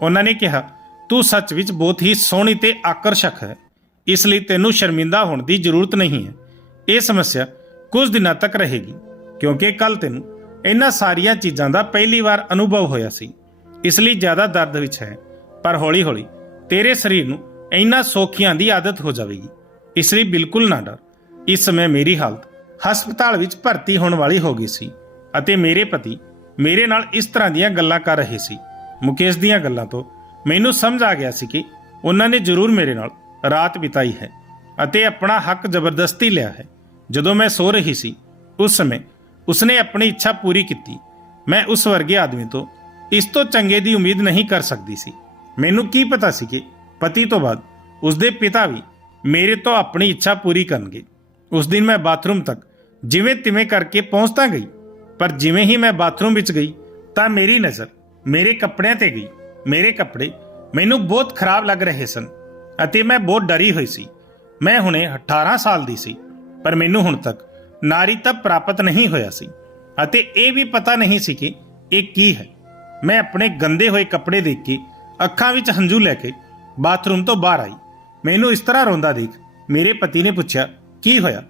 ਉਹਨਾਂ ਨੇ ਕਿਹਾ, ਤੂੰ ਸੱਚ ਵਿੱਚ ਬਹੁਤ ਹੀ ਸੋਹਣੀ ਤੇ ਆਕਰਸ਼ਕ ਹੈ। ਇਸ ਲਈ ਤੈਨੂੰ ਸ਼ਰਮਿੰਦਾ ਹੋਣ ਦੀ ਜ਼ਰੂਰਤ ਨਹੀਂ ਹੈ। ਇਹ ਸਮੱਸਿਆ ਕੁਝ ਦਿਨਾਂ ਤੱਕ ਰਹੇਗੀ, ਕਿਉਂਕਿ ਕੱਲ ਤੈਨੂੰ ਇਹਨਾਂ ਸਾਰੀਆਂ ਚੀਜ਼ਾਂ ਦਾ ਪਹਿਲੀ ਵਾਰ ਅਨੁਭਵ ਹੋਇਆ ਸੀ। ਇਸ ਲਈ ਜ਼ਿਆਦਾ ਦਰਦ ਵਿੱਚ ਹੈ। ਪਰ ਹੌਲੀ-ਹੌਲੀ ਤੇਰੇ ਸਰੀਰ ਨੂੰ ਇੰਨਾ ਸੌਖੀਆਂ ਦੀ ਆਦਤ ਹੋ ਜਾਵੇਗੀ। ਇਸ ਲਈ ਬਿਲਕੁਲ ਨਾ ਡਰ। ਇਸ ਸਮੇਂ ਮੇਰੀ ਹਾਲਤ ਹਸਪਤਾਲ ਵਿੱਚ ਭਰਤੀ ਹੋਣ ਵਾਲੀ ਹੋ ਗਈ ਸੀ ਅਤੇ ਮੇਰੇ ਪਤੀ ਮੇਰੇ ਨਾਲ ਇਸ ਤਰ੍ਹਾਂ ਦੀਆਂ ਗੱਲਾਂ ਕਰ ਰਹੇ ਸੀ। ਮੁਕੇਸ਼ ਦੀਆਂ ਗੱਲਾਂ ਤੋਂ ਮੈਨੂੰ ਸਮਝ ਆ ਗਿਆ ਸੀ ਕਿ ਉਹਨਾਂ ਨੇ ਜ਼ਰੂਰ ਮੇਰੇ ਨਾਲ ਰਾਤ ਬਿਤਾਈ ਹੈ ਅਤੇ ਆਪਣਾ ਹੱਕ ਜ਼ਬਰਦਸਤੀ ਲਿਆ ਹੈ। ਜਦੋਂ ਮੈਂ ਸੋ ਰਹੀ ਸੀ, ਉਸ ਸਮੇਂ ਉਸਨੇ ਆਪਣੀ ਇੱਛਾ ਪੂਰੀ ਕੀਤੀ। ਮੈਂ ਉਸ ਵਰਗੇ ਆਦਮੀ ਤੋਂ ਇਸ ਤੋਂ ਚੰਗੇ ਦੀ ਉਮੀਦ ਨਹੀਂ ਕਰ ਸਕਦੀ ਸੀ। ਮੈਨੂੰ ਕੀ ਪਤਾ ਸੀ ਕਿ ਪਤੀ ਤੋਂ ਬਾਅਦ ਉਸਦੇ ਪਿਤਾ ਵੀ ਮੇਰੇ ਤੋਂ ਆਪਣੀ ਇੱਛਾ ਪੂਰੀ ਕਰਨਗੇ। ਉਸ ਦਿਨ ਮੈਂ ਬਾਥਰੂਮ ਤੱਕ ਜਿਵੇਂ ਤਿਵੇਂ ਕਰਕੇ ਪਹੁੰਚ ਤਾਂ ਗਈ, ਪਰ ਜਿਵੇਂ ਹੀ ਮੈਂ ਬਾਥਰੂਮ ਵਿੱਚ ਗਈ ਤਾਂ ਮੇਰੀ ਨਜ਼ਰ ਮੇਰੇ ਕੱਪੜਿਆਂ ਤੇ ਗਈ। ਮੇਰੇ ਕੱਪੜੇ ਮੈਨੂੰ ਬਹੁਤ ਖਰਾਬ ਲੱਗ ਰਹੇ ਸਨ ਅਤੇ ਮੈਂ ਬਹੁਤ ਡਰੀ ਹੋਈ ਸੀ। ਮੈਂ ਹੁਣੇ 18 ਸਾਲ ਦੀ ਸੀ, ਪਰ ਮੈਨੂੰ ਹੁਣ ਤੱਕ ਨਾਰੀ ਤਬ ਪ੍ਰਾਪਤ ਨਹੀਂ ਹੋਇਆ ਸੀ। ਅਤੇ ਇਹ ਵੀ ਪਤਾ ਨਹੀਂ ਸੀ ਕਿ ਇਹ ਕੀ ਹੈ। ਮੈਂ ਆਪਣੇ ਗੰਦੇ ਹੋਏ ਕੱਪੜੇ ਦੇਖ ਕੇ, ਅੱਖਾਂ ਵਿੱਚ ਹੰਝੂ ਲੈ ਕੇ ਬਾਥਰੂਮ ਤੋਂ ਬਾਹਰ ਆਈ। ਮੈਨੂੰ ਇਸ ਤਰ੍ਹਾਂ ਰੋਂਦਾ ਦੇਖ, ਮੇਰੇ ਪਤੀ ਨੇ ਪੁੱਛਿਆ, ਕੀ ਹੋਇਆ?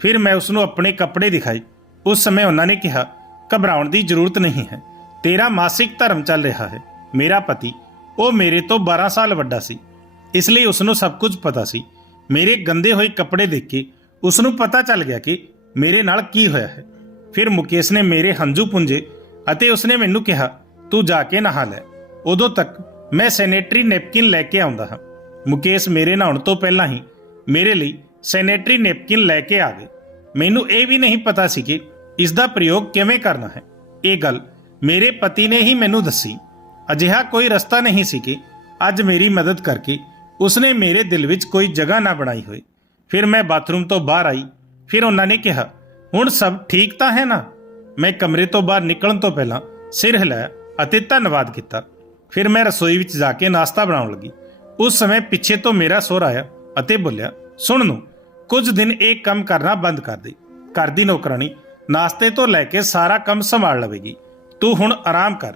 ਫਿਰ ਮੈਂ ਉਸ ਨੂੰ ਆਪਣੇ ਕੱਪੜੇ ਦਿਖਾਏ। ਉਸ ਸਮੇਂ ਉਹਨਾਂ ਨੇ ਕਿਹਾ, ਘਬਰਾਉਣ ਦੀ ਜ਼ਰੂਰਤ ਨਹੀਂ ਹੈ। ਤੇਰਾ ਮਾਸਿਕ ਧਰਮ ਚੱਲ ਰਿਹਾ ਹੈ। ਮੇਰਾ ਪਤੀ, ਉਹ ਮੇਰੇ ਤੋਂ 12 ਸਾਲ ਵੱਡਾ ਸੀ। ਇਸ ਲਈ ਉਸ ਨੂੰ ਸਭ ਕੁਝ ਪਤਾ ਸੀ। ਮੇਰੇ ਗੰਦੇ ਹੋਏ ਕੱਪੜੇ ਦੇਖ ਕੇ ਉਸ ਨੂੰ ਪਤਾ ਚੱਲ ਗਿਆ ਕਿ ਮੇਰੇ ਨਾਲ ਕੀ ਹੋਇਆ ਹੈ। ਫਿਰ ਮੁਕੇਸ਼ ਨੇ ਮੇਰੇ ਹੰਝੂ ਪੁੰਝੇ ਅਤੇ ਉਸਨੇ ਮੈਨੂੰ ਕਿਹਾ ਤੂੰ ਜਾ ਕੇ ਨਹਾ ਲੈ। ਉਦੋਂ ਤੱਕ ਮੈਂ ਸੈਨੇਟਰੀ ਨੈਪਕਿਨ ਲੈ ਕੇ ਆਉਂਦਾ ਹਾਂ। ਮੁਕੇਸ਼ ਮੇਰੇ ਨਹਾਉਣ ਤੋਂ ਪਹਿਲਾਂ ਹੀ ਮੇਰੇ ਲਈ ਸੈਨੇਟਰੀ ਨੈਪਕਿਨ ਲੈ ਕੇ ਆ ਗਏ। ਮੈਨੂੰ ਇਹ ਵੀ ਨਹੀਂ ਪਤਾ ਸੀ ਕਿ ਇਸ ਦਾ ਪ੍ਰਯੋਗ ਕਿਵੇਂ ਕਰਨਾ ਹੈ। ਇਹ ਗੱਲ ਮੇਰੇ ਪਤੀ ਨੇ ਹੀ ਮੈਨੂੰ ਦੱਸੀ। ਅਜਿਹਾ ਕੋਈ ਰਸਤਾ ਨਹੀਂ ਸੀ ਕਿ ਅੱਜ ਮੇਰੀ ਮਦਦ ਕਰਕੇ ਉਸਨੇ ਮੇਰੇ ਦਿਲ ਵਿੱਚ ਕੋਈ ਜਗ੍ਹਾ ਨਾ ਬਣਾਈ ਹੋਈ। ਫਿਰ ਮੈਂ ਬਾਥਰੂਮ ਤੋਂ ਬਾਹਰ ਆਈ। ਫਿਰ ਉਹਨਾਂ ਨੇ ਕਿਹਾ, ਹੁਣ ਸਭ ਠੀਕ ਤਾਂ ਹੈ ਨਾ? ਮੈਂ ਕਮਰੇ ਤੋਂ ਬਾਹਰ ਨਿਕਲਣ ਤੋਂ ਪਹਿਲਾਂ ਸਿਰ ਹਿਲਾਇਆ। ਅਤੇ ਧੰਨਵਾਦ ਕੀਤਾ। ਫਿਰ ਮੈਂ ਰਸੋਈ ਵਿੱਚ ਜਾ ਕੇ ਨਾਸ਼ਤਾ ਬਣਾਉਣ ਲੱਗੀ। ਉਸ ਸਮੇਂ ਪਿੱਛੇ ਤੋਂ ਮੇਰਾ ਸਹੁਰਾ ਆਇਆ ਅਤੇ ਬੋਲਿਆ, ਸੁਣ ਨੂੰ, ਕੁਝ ਦਿਨ ਇਹ ਕੰਮ ਕਰਨਾ ਬੰਦ ਕਰ ਦੇ। ਘਰ ਦੀ ਨੌਕਰਾਨੀ ਨਾਸ਼ਤੇ ਤੋਂ ਲੈ ਕੇ ਸਾਰਾ ਕੰਮ ਸੰਭਾਲ ਲਵੇਗੀ। ਤੂੰ ਹੁਣ ਆਰਾਮ ਕਰ।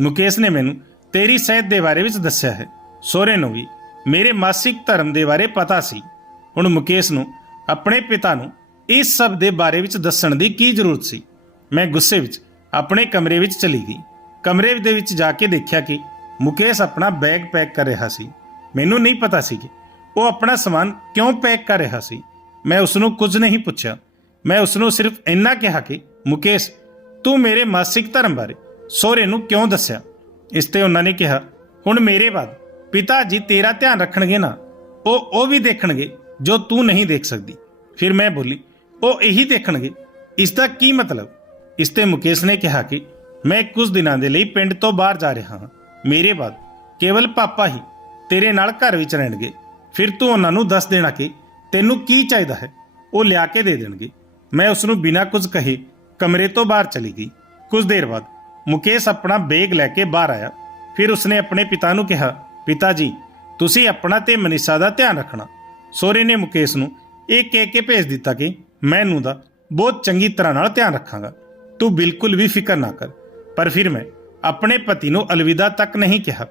ਮੁਕੇਸ਼ ਨੇ ਮੈਨੂੰ ਤੇਰੀ ਸਿਹਤ ਦੇ ਬਾਰੇ ਵਿੱਚ ਦੱਸਿਆ ਹੈ। ਸਹੁਰੇ ਨੂੰ ਵੀ ਮੇਰੇ ਮਾਸਿਕ ਧਰਮ ਦੇ ਬਾਰੇ ਪਤਾ ਸੀ। ਹੁਣ ਮੁਕੇਸ਼ ਨੂੰ, ਆਪਣੇ ਪਿਤਾ ਨੂੰ ਇਸ ਸਭ ਦੇ ਬਾਰੇ ਵਿੱਚ ਦੱਸਣ ਦੀ ਕੀ ਜ਼ਰੂਰਤ ਸੀ? ਮੈਂ ਗੁੱਸੇ ਵਿੱਚ ਆਪਣੇ ਕਮਰੇ ਵਿੱਚ ਚਲੀ ਗਈ। ਕਮਰੇ ਦੇ ਵਿੱਚ ਜਾ ਕੇ ਦੇਖਿਆ ਕਿ ਮੁਕੇਸ਼ ਆਪਣਾ ਬੈਗ ਪੈਕ ਕਰ ਰਿਹਾ ਸੀ। ਮੈਨੂੰ ਨਹੀਂ ਪਤਾ ਸੀ ਕਿ ਉਹ ਆਪਣਾ ਸਮਾਨ ਕਿਉਂ ਪੈਕ ਕਰ ਰਿਹਾ ਸੀ। ਮੈਂ ਉਸ ਨੂੰ ਕੁਝ ਨਹੀਂ ਪੁੱਛਿਆ। ਮੈਂ ਉਸ ਨੂੰ ਸਿਰਫ ਇੰਨਾ ਕਿਹਾ ਕਿ, ਮੁਕੇਸ਼, ਤੂੰ ਮੇਰੇ ਮਾਸਿਕ ਧਰਮ ਬਾਰੇ ਸਹੁਰੇ ਨੂੰ ਕਿਉਂ ਦੱਸਿਆ? ਇਸ ਤੇ ਉਹਨਾਂ ਨੇ ਕਿਹਾ, ਹੁਣ ਮੇਰੇ ਬਾਅਦ ਪਿਤਾ ਜੀ ਤੇਰਾ ਧਿਆਨ ਰੱਖਣਗੇ ਨਾ, ਉਹ ਉਹ ਵੀ ਦੇਖਣਗੇ ਜੋ ਤੂੰ ਨਹੀਂ ਦੇਖ ਸਕਦੀ। ਫਿਰ ਮੈਂ ਬੋਲੀ, ਉਹ ਇਹੀ ਦੇਖਣਗੇ? ਇਸ ਦਾ ਕੀ ਮਤਲਬ? ਇਸ ਤੇ ਮੁਕੇਸ਼ ਨੇ ਕਿਹਾ ਕਿ ਮੈਂ ਕੁਝ ਦਿਨਾਂ ਦੇ ਲਈ ਪਿੰਡ ਤੋਂ ਬਾਹਰ ਜਾ ਰਿਹਾ ਹਾਂ। ਮੇਰੇ ਬਾਅਦ ਕੇਵਲ ਪਾਪਾ ਹੀ ਤੇਰੇ ਨਾਲ ਘਰ ਵਿੱਚ ਰਹਿਣਗੇ। ਫਿਰ ਤੂੰ ਉਹਨਾਂ ਨੂੰ ਦੱਸ ਦੇਣਾ ਕਿ ਤੈਨੂੰ ਕੀ ਚਾਹੀਦਾ ਹੈ। ਉਹ ਲਿਆ ਕੇ ਦੇ ਦੇਣਗੇ। ਮੈਂ ਉਸ ਨੂੰ ਬਿਨਾਂ ਕੁਝ ਕਹੇ ਕਮਰੇ ਤੋਂ ਬਾਹਰ ਚਲੀ ਗਈ। ਕੁਝ ਦੇਰ ਬਾਅਦ ਮੁਕੇਸ਼ ਆਪਣਾ ਬੈਗ ਲੈ ਕੇ ਬਾਹਰ ਆਇਆ। ਫਿਰ ਉਸਨੇ ਆਪਣੇ ਪਿਤਾ ਨੂੰ ਕਿਹਾ, ਪਿਤਾ ਜੀ, ਤੁਸੀਂ ਆਪਣਾ ਤੇ ਮਨੀਸ਼ਾ ਦਾ ਧਿਆਨ ਰੱਖਣਾ। ਸੋਰੇ ਨੇ ਮੁਕੇਸ਼ ਨੂੰ ਇਹ ਕਹਿ ਕੇ ਭੇਜ ਦਿੱਤਾ ਕਿ ਮੈਨੂੰ ਦਾ ਬਹੁਤ ਚੰਗੀ ਤਰ੍ਹਾਂ ਨਾਲ ਧਿਆਨ ਰੱਖਾਂਗਾ। ਤੂੰ ਬਿਲਕੁਲ ਵੀ ਫਿਕਰ ਨਾ ਕਰ। ਪਰ ਫਿਰ ਮੈਂ ਆਪਣੇ ਪਤੀ ਨੂੰ ਅਲਵਿਦਾ ਤੱਕ ਨਹੀਂ ਕਿਹਾ।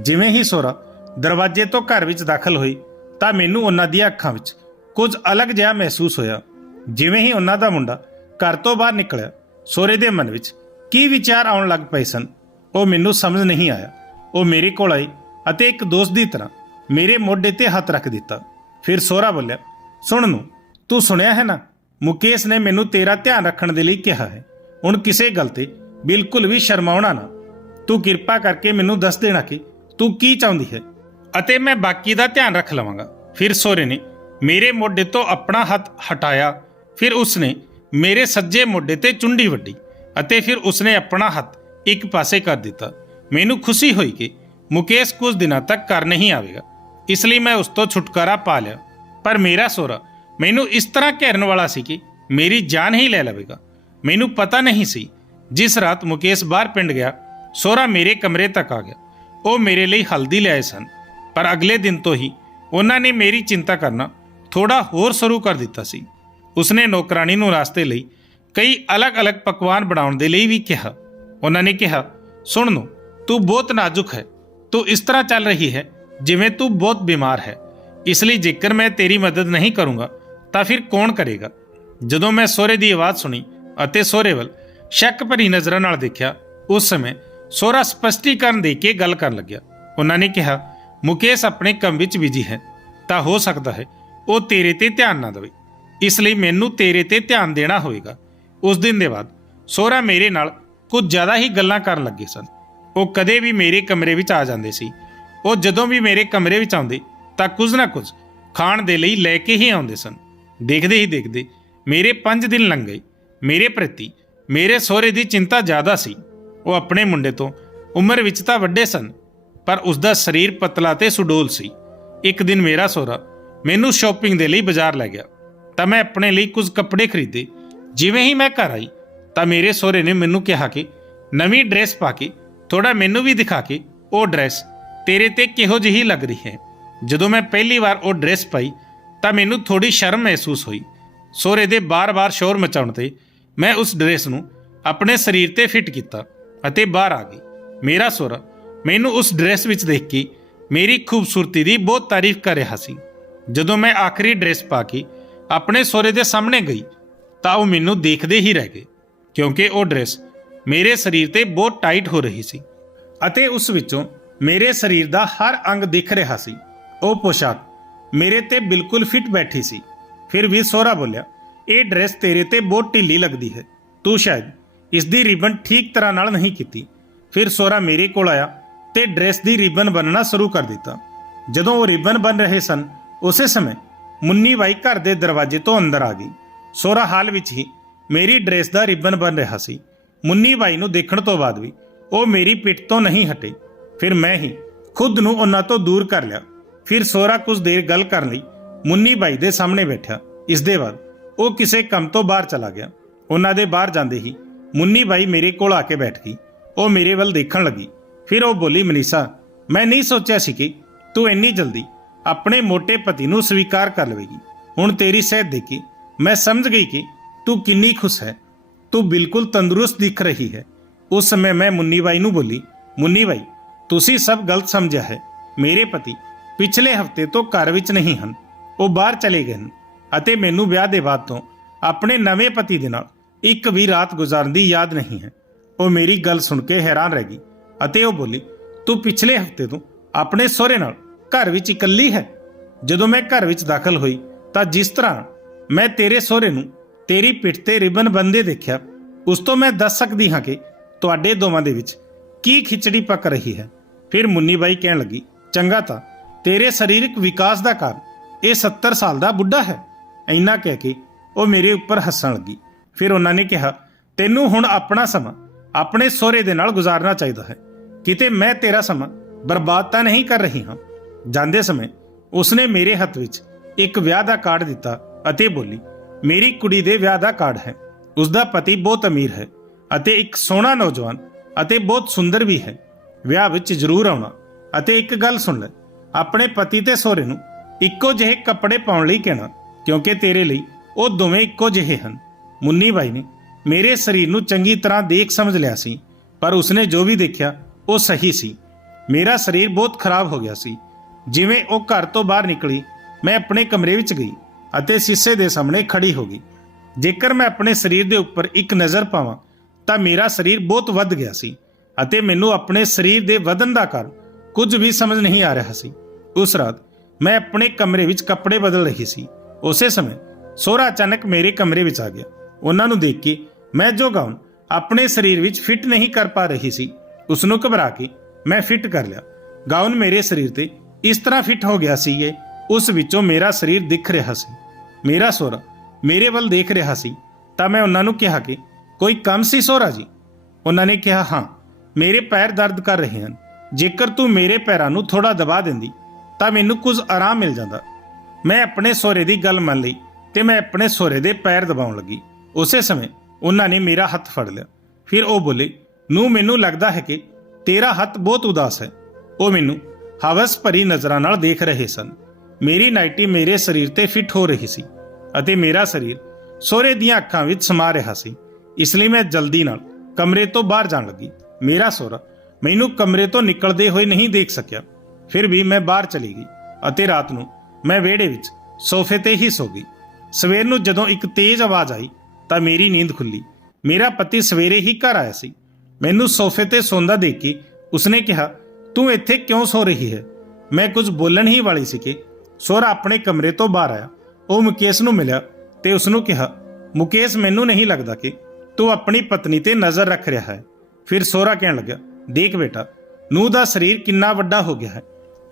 ਜਿਵੇਂ ਹੀ ਸੋਰਾ ਦਰਵਾਜ਼ੇ ਤੋਂ ਘਰ ਵਿੱਚ ਦਾਖਲ ਹੋਈ, ਤਾਂ ਮੈਨੂੰ ਉਹਨਾਂ ਦੀਆਂ ਅੱਖਾਂ ਵਿੱਚ ਕੁਝ ਅਲੱਗ ਜਿਹਾ ਮਹਿਸੂਸ ਹੋਇਆ। ਜਿਵੇਂ ਹੀ ਉਹਨਾਂ ਦਾ ਮੁੰਡਾ ਘਰ ਤੋਂ ਬਾਹਰ ਨਿਕਲਿਆ ਸੋਰੇ ਦੇ ਮਨ ਵਿੱਚ ਕੀ ਵਿਚਾਰ ਆਉਣ ਲੱਗ ਪਏ ਸਨ, ਉਹ ਮੈਨੂੰ ਸਮਝ ਨਹੀਂ ਆਇਆ। ਉਹ ਮੇਰੇ ਕੋਲ ਆਈ ਅਤੇ ਇੱਕ ਦੋਸਤ ਦੀ ਤਰ੍ਹਾਂ ਮੇਰੇ ਮੋਢੇ ਤੇ ਹੱਥ ਰੱਖ ਦਿੱਤਾ। ਫਿਰ ਸੋਰਾ ਬੋਲਿਆ, ਸੁਣ ਨੂੰ, ਤੂੰ ਸੁਣਿਆ ਹੈ ਨਾ? ਮੁਕੇਸ਼ ਨੇ ਮੈਨੂੰ ਤੇਰਾ ਧਿਆਨ ਰੱਖਣ ਦੇ ਲਈ ਕਿਹਾ ਹੈ। ਹੁਣ ਕਿਸੇ ਗੱਲ ਤੇ ਬਿਲਕੁਲ ਵੀ ਸ਼ਰਮਾਉਣਾ ਨਾ। ਤੂੰ ਕਿਰਪਾ ਕਰਕੇ ਮੈਨੂੰ ਦੱਸ ਦੇਣਾ ਕਿ ਤੂੰ ਕੀ ਚਾਹੁੰਦੀ ਹੈ। ਅਤੇ ਮੈਂ ਬਾਕੀ ਦਾ ਧਿਆਨ ਰੱਖ ਲਵਾਂਗਾ। ਫਿਰ ਸੋਰੇ ਨੇ ਮੇਰੇ ਮੋਢੇ ਤੋਂ ਆਪਣਾ ਹੱਥ ਹਟਾਇਆ। ਫਿਰ ਉਸਨੇ ਮੇਰੇ ਸੱਜੇ ਮੋਢੇ ਤੇ ਚੁੰਡੀ ਵੱਡੀ ਅਤੇ ਫਿਰ ਉਸਨੇ ਆਪਣਾ ਹੱਥ ਇੱਕ ਪਾਸੇ ਕਰ ਦਿੱਤਾ। ਮੈਨੂੰ ਖੁਸ਼ੀ ਹੋਈ ਕਿ ਮੁਕੇਸ਼ ਕੁਝ ਦਿਨਾਂ ਤੱਕ ਘਰ ਨਹੀਂ ਆਵੇਗਾ। ਇਸ ਲਈ ਮੈਂ ਉਸ ਤੋਂ ਛੁਟਕਾਰਾ ਪਾ ਲਿਆ। ਪਰ ਮੇਰਾ ਸੋਰਾ ਮੈਨੂੰ ਇਸ ਤਰ੍ਹਾਂ ਘੇਰਨ ਵਾਲਾ ਸੀ ਕਿ ਮੇਰੀ ਜਾਨ ਹੀ ਲੈ ਲਵੇਗਾ। ਮੈਨੂੰ ਪਤਾ ਨਹੀਂ ਸੀ ਜਿਸ ਰਾਤ ਮੁਕੇਸ਼ ਬਾਹਰ ਪਿੰਡ ਗਿਆ ਸੋਰਾ ਮੇਰੇ ਕਮਰੇ ਤੱਕ ਆ ਗਿਆ। ਉਹ ਮੇਰੇ ਲਈ ਹਲਦੀ ਲਿਆਏ ਸਨ, ਪਰ ਅਗਲੇ ਦਿਨ ਤੋਂ ਹੀ ਉਹਨਾਂ ਨੇ ਮੇਰੀ ਚਿੰਤਾ ਕਰਨਾ ਥੋੜਾ ਹੋਰ ਸ਼ੁਰੂ ਕਰ ਦਿੱਤਾ ਸੀ। ਉਸਨੇ ਨੌਕਰਾਨੀ ਨੂੰ ਰਾਸਤੇ ਲਈ ਕਈ ਅਲੱਗ-ਅਲੱਗ ਪਕਵਾਨ ਬਣਾਉਣ ਦੇ ਲਈ ਵੀ ਕਿਹਾ। ਉਹਨਾਂ ਨੇ ਕਿਹਾ, ਸੁਣ ਨੂੰ ਤੂੰ ਬਹੁਤ ਨਾਜ਼ੁਕ ਹੈ, ਤੂੰ ਇਸ ਤਰ੍ਹਾਂ ਚੱਲ ਰਹੀ ਹੈ ਜਿਵੇਂ ਤੂੰ ਬਹੁਤ ਬਿਮਾਰ ਹੈ। ਇਸ ਲਈ ਜੇਕਰ ਮੈਂ ਤੇਰੀ ਮਦਦ ਨਹੀਂ ਕਰੂੰਗਾ, ਤਾਂ ਫਿਰ ਕੌਣ ਕਰੇਗਾ? ਜਦੋਂ ਮੈਂ ਸੋਹਰੇ ਦੀ ਆਵਾਜ਼ ਸੁਣੀ ਅਤੇ ਸੋਹਰੇ ਵੱਲ ਸ਼ੱਕ ਭਰੀ ਨਜ਼ਰਾਂ ਨਾਲ ਦੇਖਿਆ, ਉਸ ਸਮੇਂ ਸੋਹਰਾ ਸਪਸ਼ਟੀਕਰਨ ਦੇ ਕੇ ਗੱਲ ਕਰਨ ਲੱਗਿਆ। ਉਹਨਾਂ ਨੇ ਕਿਹਾ, ਮੁਕੇਸ਼ ਆਪਣੇ ਕੰਮ ਵਿੱਚ ਬਿਜ਼ੀ ਹੈ, ਤਾਂ ਹੋ ਸਕਦਾ ਹੈ ਉਹ ਤੇਰੇ ਤੇ ਧਿਆਨ ਨਾ ਦੇਵੇ। ਇਸ ਲਈ ਮੈਨੂੰ ਤੇਰੇ ਤੇ ਧਿਆਨ ਦੇਣਾ ਹੋਵੇਗਾ। ਉਸ ਦਿਨ ਦੇ ਬਾਅਦ ਸੋਹਰਾ ਮੇਰੇ ਨਾਲ ਕੁਝ ਜ਼ਿਆਦਾ ਹੀ ਗੱਲਾਂ ਕਰਨ ਲੱਗੇ ਸਨ। ਉਹ ਕਦੇ ਵੀ ਮੇਰੇ ਕਮਰੇ ਵਿੱਚ ਆ ਜਾਂਦੇ ਸੀ। ਉਹ ਜਦੋਂ ਵੀ ਮੇਰੇ ਕਮਰੇ ਵਿੱਚ ਆਉਂਦੇ, ਤਾਂ ਕੁਝ ਨਾ ਕੁਝ ਖਾਣ ਦੇ ਲਈ ਲੈ ਕੇ ਹੀ ਆਉਂਦੇ ਸਨ। ਦੇਖਦੇ ਹੀ ਦੇਖਦੇ ਮੇਰੇ 5 ਦਿਨ ਲੰਘ ਗਏ। ਮੇਰੇ ਪ੍ਰਤੀ ਮੇਰੇ ਸਹੁਰੇ ਦੀ ਚਿੰਤਾ ਜ਼ਿਆਦਾ ਸੀ। ਉਹ ਆਪਣੇ ਮੁੰਡੇ ਤੋਂ ਉਮਰ ਵਿੱਚ ਤਾਂ ਵੱਡੇ ਸਨ, ਪਰ ਉਸ ਦਾ ਸਰੀਰ ਪਤਲਾ ਤੇ ਸੁਡੋਲ ਸੀ। ਇੱਕ ਦਿਨ ਮੇਰਾ ਸਹੁਰਾ ਮੈਨੂੰ ਸ਼ਾਪਿੰਗ ਦੇ ਲਈ ਬਾਜ਼ਾਰ ਲੈ ਗਿਆ। ਤਾਂ ਮੈਂ ਆਪਣੇ ਲਈ ਕੁਝ ਕੱਪੜੇ ਖਰੀਦੇ। ਜਿਵੇਂ ਹੀ ਮੈਂ ਘਰ ਆਈ, ਤਾਂ ਮੇਰੇ ਸਹੁਰੇ ਨੇ ਮੈਨੂੰ ਕਿਹਾ ਕਿ ਨਵੀਂ ਡਰੈਸ ਪਾ ਕੇ ਥੋੜਾ ਮੈਨੂੰ ਵੀ ਦਿਖਾ ਕੇ ਉਹ ਡਰੈਸ ਤੇਰੇ ਤੇ ਕਿਹੋ ਜਿਹੀ ਲੱਗ ਰਹੀ ਹੈ। ਜਦੋਂ ਮੈਂ ਪਹਿਲੀ ਵਾਰ ਉਹ ਡਰੈਸ ਪਾਈ, ਤਾਂ ਮੈਨੂੰ ਥੋੜੀ ਸ਼ਰਮ ਮਹਿਸੂਸ ਹੋਈ। ਸਹੁਰੇ ਦੇ ਬਾਰ-ਬਾਰ ਸ਼ੋਰ ਮਚਾਉਣ ਤੇ ਮੈਂ ਉਸ ਡਰੈਸ ਨੂੰ ਆਪਣੇ ਸਰੀਰ ਤੇ ਫਿੱਟ ਕੀਤਾ ਅਤੇ ਬਾਹਰ ਆ ਗਈ। ਮੇਰਾ ਸਹੁਰਾ ਮੈਨੂੰ ਉਸ ਡਰੈਸ ਵਿੱਚ ਦੇਖ ਕੇ ਮੇਰੀ ਖੂਬਸੂਰਤੀ ਦੀ ਬਹੁਤ ਤਾਰੀਫ ਕਰ ਰਿਹਾ ਸੀ। ਜਦੋਂ ਮੈਂ ਆਖਰੀ ਡਰੈਸ ਪਾ ਕੇ ਆਪਣੇ ਸਹੁਰੇ ਦੇ ਸਾਹਮਣੇ ਗਈ, ਤਾਂ ਉਹ ਮੈਨੂੰ ਦੇਖਦੇ ਹੀ ਰਹਿ ਗਏ, ਕਿਉਂਕਿ ਉਹ ਡਰੈਸ ਮੇਰੇ ਸਰੀਰ ਤੇ ਬਹੁਤ ਟਾਈਟ ਹੋ ਰਹੀ ਸੀ ਅਤੇ ਉਸ ਵਿੱਚੋਂ ਮੇਰੇ ਸਰੀਰ ਦਾ ਹਰ ਅੰਗ ਦਿਖ ਰਿਹਾ ਸੀ। ਉਹ ਪੋਸ਼ਾਕ ਮੇਰੇ ਤੇ ਬਿਲਕੁਲ ਫਿੱਟ ਬੈਠੀ ਸੀ। ਫਿਰ ਵੀ ਸੋਹਰਾ ਬੋਲਿਆ ਇਹ ਡਰੈਸ ਤੇਰੇ ਤੇ ਬਹੁਤ ਢਿੱਲੀ ਲੱਗਦੀ ਹੈ। ਤੂੰ ਸ਼ਾਇਦ ਇਸ ਦੀ ਰਿਬਨ ਠੀਕ ਤਰ੍ਹਾਂ ਨਾਲ ਨਹੀਂ ਕੀਤੀ। ਫਿਰ ਸੋਹਰਾ ਮੇਰੇ ਕੋਲ ਆਇਆ ਤੇ ਡਰੈਸ ਦੀ ਰਿਬਨ ਬੰਨਣਾ ਸ਼ੁਰੂ ਕਰ ਦਿੱਤਾ। ਜਦੋਂ ਉਹ ਰਿਬਨ ਬਨ ਰਹੇ ਸਨ, ਉਸੇ ਸਮੇਂ ਮੁੰਨੀ ਬਾਈ ਘਰ ਦੇ ਦਰਵਾਜ਼ੇ ਤੋਂ ਅੰਦਰ ਆ ਗਈ। ਸੋਹਰਾ ਹਾਲ ਵਿੱਚ ਹੀ ਮੇਰੀ ਡਰੈਸ ਦਾ ਰਿਬਨ ਬਨ ਰਿਹਾ ਸੀ। ਮੁੰਨੀ ਬਾਈ ਨੂੰ ਦੇਖਣ ਤੋਂ ਬਾਅਦ ਵੀ ਉਹ ਮੇਰੀ ਪਿੱਠ ਤੋਂ ਨਹੀਂ ਹਟੇ। ਫਿਰ ਮੈਂ ਹੀ ਖੁਦ ਨੂੰ ਉਹਨਾਂ ਤੋਂ ਦੂਰ ਕਰ ਲਿਆ। ਫਿਰ ਸੋਹਰਾ ਕੁਝ ਦੇਰ ਗੱਲ ਕਰਨ ਲਈ ਮੁੰਨੀ ਬਾਈ ਦੇ ਸਾਹਮਣੇ ਬੈਠਾ ਇਸ ਦੇ ਬਾਅਦ ਉਹ ਕਿਸੇ ਕੰਮ ਤੋਂ ਬਾਹਰ ਚਲਾ ਗਿਆ। ਉਹਨਾਂ ਦੇ ਬਾਹਰ ਜਾਂਦੇ ਹੀ ਮੁੰਨੀ ਬਾਈ ਮੇਰੇ ਕੋਲ ਆ ਕੇ ਬੈਠ ਗਈ। ਉਹ ਮੇਰੇ ਵੱਲ ਦੇਖਣ ਲੱਗੀ। ਫਿਰ ਉਹ ਬੋਲੀ, ਮਨੀਸ਼ਾ, ਮੈਂ ਨਹੀਂ ਸੋਚਿਆ ਸੀ ਕਿ ਤੂੰ ਇੰਨੀ ਜਲਦੀ ਆਪਣੇ ਮੋਟੇ ਪਤੀ ਨੂੰ ਸਵੀਕਾਰ ਕਰ ਲਵੇਗੀ। ਹੁਣ ਤੇਰੀ ਸਿਹਤ ਦੇਖੀ, ਮੈਂ ਸਮਝ ਗਈ ਕਿ ਤੂੰ ਕਿੰਨੀ ਖੁਸ਼ ਹੈ। ਤੂੰ ਬਿਲਕੁਲ ਤੰਦਰੁਸਤ ਦਿਖ ਰਹੀ ਹੈ। ਉਸ ਸਮੇਂ ਮੈਂ ਮੁੰਨੀ ਬਾਈ ਨੂੰ ਬੋਲੀ, ਮੁੰਨੀ ਬਾਈ, ਤੁਸੀਂ ਸਭ ਗਲਤ ਸਮਝਿਆ ਹੈ। ਮੇਰੇ ਪਤੀ ਪਿਛਲੇ ਹਫ਼ਤੇ ਤੋਂ ਘਰ ਵਿੱਚ ਨਹੀਂ ਹਨ। ਉਹ ਬਾਹਰ ਚਲੇ ਗਏ ਹਨ। ਅਤੇ ਮੈਨੂੰ ਵਿਆਹ ਦੇ ਬਾਅਦ ਤੋਂ ਆਪਣੇ ਨਵੇਂ ਪਤੀ ਦੇ ਨਾਲ ਇੱਕ ਵੀ ਰਾਤ ਗੁਜ਼ਾਰਨ ਦੀ ਯਾਦ ਨਹੀਂ ਹੈ। ਉਹ ਮੇਰੀ ਗੱਲ ਸੁਣ ਕੇ ਹੈਰਾਨ ਰਹਿ ਗਈ ਅਤੇ ਉਹ ਬੋਲੀ, ਤੂੰ ਪਿਛਲੇ ਹਫ਼ਤੇ ਤੋਂ ਆਪਣੇ ਸਹੁਰੇ ਨਾਲ ਘਰ ਵਿੱਚ ਇਕੱਲੀ ਹੈ? ਜਦੋਂ ਮੈਂ ਘਰ ਵਿੱਚ ਦਾਖਲ ਹੋਈ ਤਾਂ ਜਿਸ ਤਰ੍ਹਾਂ ਮੈਂ ਤੇਰੇ ਸਹੁਰੇ ਨੂੰ ਤੇਰੀ ਪਿੱਠ ਤੇ ਰਿਬਨ ਬੰਦੇ ਦੇਖਿਆ, ਉਸ ਤੋਂ ਮੈਂ ਦੱਸ ਸਕਦੀ ਹਾਂ ਕਿ ਤੁਹਾਡੇ ਦੋਵਾਂ ਦੇ ਵਿੱਚ ਕੀ ਖਿਚੜੀ ਪੱਕ ਰਹੀ ਹੈ? ਫਿਰ ਮੁੰਨੀ ਬਾਈ ਕਹਿਣ ਲੱਗੀ, ਚੰਗਾ ਤਾਂ, ਤੇਰੇ ਸਰੀਰਕ ਵਿਕਾਸ ਦਾ ਕਾਰਨ ਇਹ 70 ਸਾਲ ਦਾ ਬੁੱਢਾ ਹੈ। ਇੰਨਾ ਕਹਿ ਕੇ ਉਹ ਮੇਰੇ ਉੱਪਰ ਹੱਸਣ ਲੱਗੀ। ਫਿਰ ਉਹਨਾਂ ਨੇ ਕਿਹਾ, ਤੈਨੂੰ ਹੁਣ ਆਪਣਾ ਸਮਾਂ ਆਪਣੇ ਸਹੁਰੇ ਦੇ ਨਾਲ ਗੁਜ਼ਾਰਨਾ ਚਾਹੀਦਾ ਹੈ। ਕਿਤੇ ਮੈਂ ਤੇਰਾ ਸਮਾਂ ਬਰਬਾਦ ਤਾਂ ਨਹੀਂ ਕਰ ਰਹੀ ਹਾਂ। ਜਾਂਦੇ ਸਮੇਂ ਉਸਨੇ ਮੇਰੇ ਹੱਥ ਵਿੱਚ ਇੱਕ ਵਿਆਹ ਦਾ ਕਾਰਡ ਦਿੱਤਾ ਅਤੇ ਬੋਲੀ, ਮੇਰੀ ਕੁੜੀ ਦੇ ਵਿਆਹ ਦਾ ਕਾਰਡ ਹੈ। ਉਸ ਦਾ ਪਤੀ ਬਹੁਤ ਅਮੀਰ ਹੈ ਅਤੇ ਇੱਕ ਸੋਹਣਾ ਨੌਜਵਾਨ ਅਤੇ ਬਹੁਤ ਸੁੰਦਰ ਵੀ ਹੈ। ਵਿਆਹ ਵਿੱਚ ਜ਼ਰੂਰ ਆਉਣਾ। ਅਤੇ ਇੱਕ ਗੱਲ ਸੁਣ ਲੈ, ਆਪਣੇ ਪਤੀ ਤੇ ਸਹੁਰੇ ਨੂੰ ਇੱਕੋ ਜਿਹੇ ਕੱਪੜੇ ਪਾਉਣ ਲਈ ਕਹਿਣਾ ਕਿਉਂਕਿ ਤੇਰੇ ਲਈ ਉਹ ਦੋਵੇਂ ਇੱਕੋ ਜਿਹੇ ਹਨ। ਮੁੰਨੀ ਬਾਈ ਨੇ ਮੇਰੇ ਸਰੀਰ ਨੂੰ ਚੰਗੀ ਤਰ੍ਹਾਂ ਦੇਖ ਸਮਝ ਲਿਆ ਸੀ, ਪਰ ਉਸਨੇ ਜੋ ਵੀ ਦੇਖਿਆ, ਉਹ ਸਹੀ ਸੀ। ਮੇਰਾ ਸਰੀਰ ਬਹੁਤ ਖਰਾਬ ਹੋ ਗਿਆ ਸੀ। ਜਿਵੇਂ ਉਹ ਘਰ ਤੋਂ ਬਾਹਰ ਨਿਕਲੀ, ਮੈਂ ਆਪਣੇ ਕਮਰੇ ਵਿੱਚ ਗਈ ਅਤੇ ਸ਼ੀਸ਼ੇ ਦੇ ਸਾਹਮਣੇ ਖੜੀ ਹੋ ਗਈ। ਜੇਕਰ ਮੈਂ ਆਪਣੇ ਸਰੀਰ ਦੇ ਉੱਪਰ ਇੱਕ ਨਜ਼ਰ ਪਾਵਾਂ, ਤਾਂ ਮੇਰਾ ਸਰੀਰ ਬਹੁਤ ਵੱਧ ਗਿਆ ਸੀ ਅਤੇ ਮੈਨੂੰ ਆਪਣੇ ਸਰੀਰ ਦੇ ਵਧਣ ਦਾ ਕਾਰਨ ਕੁਝ ਵੀ ਸਮਝ ਨਹੀਂ ਆ ਰਿਹਾ ਸੀ। ਉਸ ਰਾਤ ਮੈਂ ਆਪਣੇ ਕਮਰੇ ਵਿੱਚ ਕੱਪੜੇ ਬਦਲ ਰਹੀ ਸੀ। ਉਸੇ ਸਮੇਂ ਸੋਹਰਾ ਅਚਾਨਕ ਮੇਰੇ ਕਮਰੇ ਵਿੱਚ ਆ ਗਿਆ। ਉਹਨਾਂ ਨੂੰ ਦੇਖ ਕੇ ਮੈਂ ਜੋ ਗਾਉਨ ਆਪਣੇ ਸਰੀਰ ਵਿੱਚ ਫਿੱਟ ਨਹੀਂ ਕਰ ਪਾ ਰਹੀ ਸੀ ਉਸ ਨੂੰ ਘਬਰਾ ਕੇ ਮੈਂ ਫਿੱਟ ਕਰ ਲਿਆ। ਗਾਉਨ ਮੇਰੇ ਸਰੀਰ ਤੇ ਇਸ ਤਰ੍ਹਾਂ ਫਿੱਟ ਹੋ ਗਿਆ ਸੀ ਕਿ ਉਸ ਵਿੱਚੋਂ ਮੇਰਾ ਸਰੀਰ ਦਿਖ ਰਿਹਾ ਸੀ। ਮੇਰਾ ਸੋਹਰਾ ਮੇਰੇ ਵੱਲ ਦੇਖ ਰਿਹਾ ਸੀ, ਤਾਂ ਮੈਂ ਉਹਨਾਂ ਨੂੰ ਕਿਹਾ ਕਿ, ਕੋਈ ਕੰਮ ਸੀ ਸੋਹਰਾ ਜੀ? ਉਹਨਾਂ ਨੇ ਕਿਹਾ, ਹਾਂ, ਮੇਰੇ ਪੈਰ ਦਰਦ ਕਰ ਰਹੇ ਹਨ। ਜੇਕਰ ਤੂੰ ਮੇਰੇ ਪੈਰਾਂ ਨੂੰ ਥੋੜਾ ਦਬਾ ਦਿੰਦੀ, ਤਾਂ ਮੈਨੂੰ ਕੁਝ ਆਰਾਮ ਮਿਲ ਜਾਂਦਾ। ਮੈਂ ਆਪਣੇ ਸੋਹਰੇ ਦੀ ਗੱਲ ਮੰਨ ਲਈ ਤੇ ਮੈਂ ਆਪਣੇ ਸੋਹਰੇ ਦੇ ਪੈਰ ਦਬਾਉਣ ਲੱਗੀ। ਉਸੇ ਸਮੇਂ ਉਹਨਾਂ ਨੇ ਮੇਰਾ ਹੱਥ ਫੜ ਲਿਆ। ਫਿਰ ਉਹ ਬੋਲੇ ਨੂੰ ਮੈਨੂੰ ਲੱਗਦਾ ਹੈ ਕਿ ਤੇਰਾ ਹੱਥ ਬਹੁਤ ਉਦਾਸ ਹੈ। ਉਹ ਮੈਨੂੰ ਹਵਸ ਭਰੀ ਨਜ਼ਰਾਂ ਨਾਲ ਦੇਖ ਰਹੇ ਸਨ। ਮੇਰੀ ਨਾਈਟੀ ਮੇਰੇ ਸਰੀਰ ਤੇ ਫਿੱਟ ਹੋ ਰਹੀ ਸੀ ਅਤੇ ਮੇਰਾ ਸਰੀਰ ਸੋਹਰੇ ਦੀਆਂ ਅੱਖਾਂ ਵਿੱਚ ਸਮਾ ਰਿਹਾ ਸੀ। ਇਸ ਲਈ ਮੈਂ ਜਲਦੀ ਨਾਲ ਕਮਰੇ ਤੋਂ ਬਾਹਰ ਜਾਣ ਲੱਗੀ। ਮੇਰਾ ਸੋਹਰਾ ਮੈਨੂੰ ਕਮਰੇ ਤੋਂ ਨਿਕਲਦੇ ਹੋਏ ਨਹੀਂ ਦੇਖ ਸਕਿਆ। ਫਿਰ ਵੀ ਮੈਂ ਬਾਹਰ ਚਲੀ ਗਈ ਅਤੇ ਰਾਤ ਨੂੰ ਮੈਂ ਵਿਹੜੇ ਵਿੱਚ ਸੋਫੇ ਤੇ ਹੀ ਸੋ ਗਈ। ਸਵੇਰ ਨੂੰ ਜਦੋਂ ਇੱਕ ਤੇਜ਼ ਆਵਾਜ਼ ਆਈ ਤਾਂ ਮੇਰੀ ਨੀਂਦ ਖੁੱਲੀ। ਮੇਰਾ ਪਤੀ ਸਵੇਰੇ ਹੀ ਘਰ ਆਇਆ ਸੀ। ਮੈਨੂੰ ਸੋਫੇ ਤੇ ਸੌਂਦਾ ਦੇਖ ਕੇ ਉਸਨੇ ਕਿਹਾ, ਤੂੰ ਇੱਥੇ ਕਿਉਂ ਸੌ ਰਹੀ ਹੈ? ਮੈਂ ਕੁਝ ਬੋਲਣ ਹੀ ਵਾਲੀ ਸੀ ਕਿ ਸੋਹਰਾ ਆਪਣੇ ਕਮਰੇ ਤੋਂ ਬਾਹਰ ਆਇਆ। ਉਹ ਮੁਕੇਸ਼ ਨੂੰ ਮਿਲਿਆ ਤੇ ਉਸ ਨੂੰ ਕਿਹਾ, ਮੁਕੇਸ਼, ਮੈਨੂੰ ਨਹੀਂ ਲੱਗਦਾ ਕਿ ਤੂੰ ਆਪਣੀ ਪਤਨੀ ਤੇ ਨਜ਼ਰ ਰੱਖ ਰਿਹਾ ਹੈ। ਫਿਰ ਸੋਹਰਾ ਕਹਿਣ ਲੱਗਾ ਦੇਖ ਬੇਟਾ, ਨੂੰਹ ਦਾ ਸਰੀਰ ਕਿੰਨਾ ਵੱਡਾ ਹੋ ਗਿਆ ਹੈ।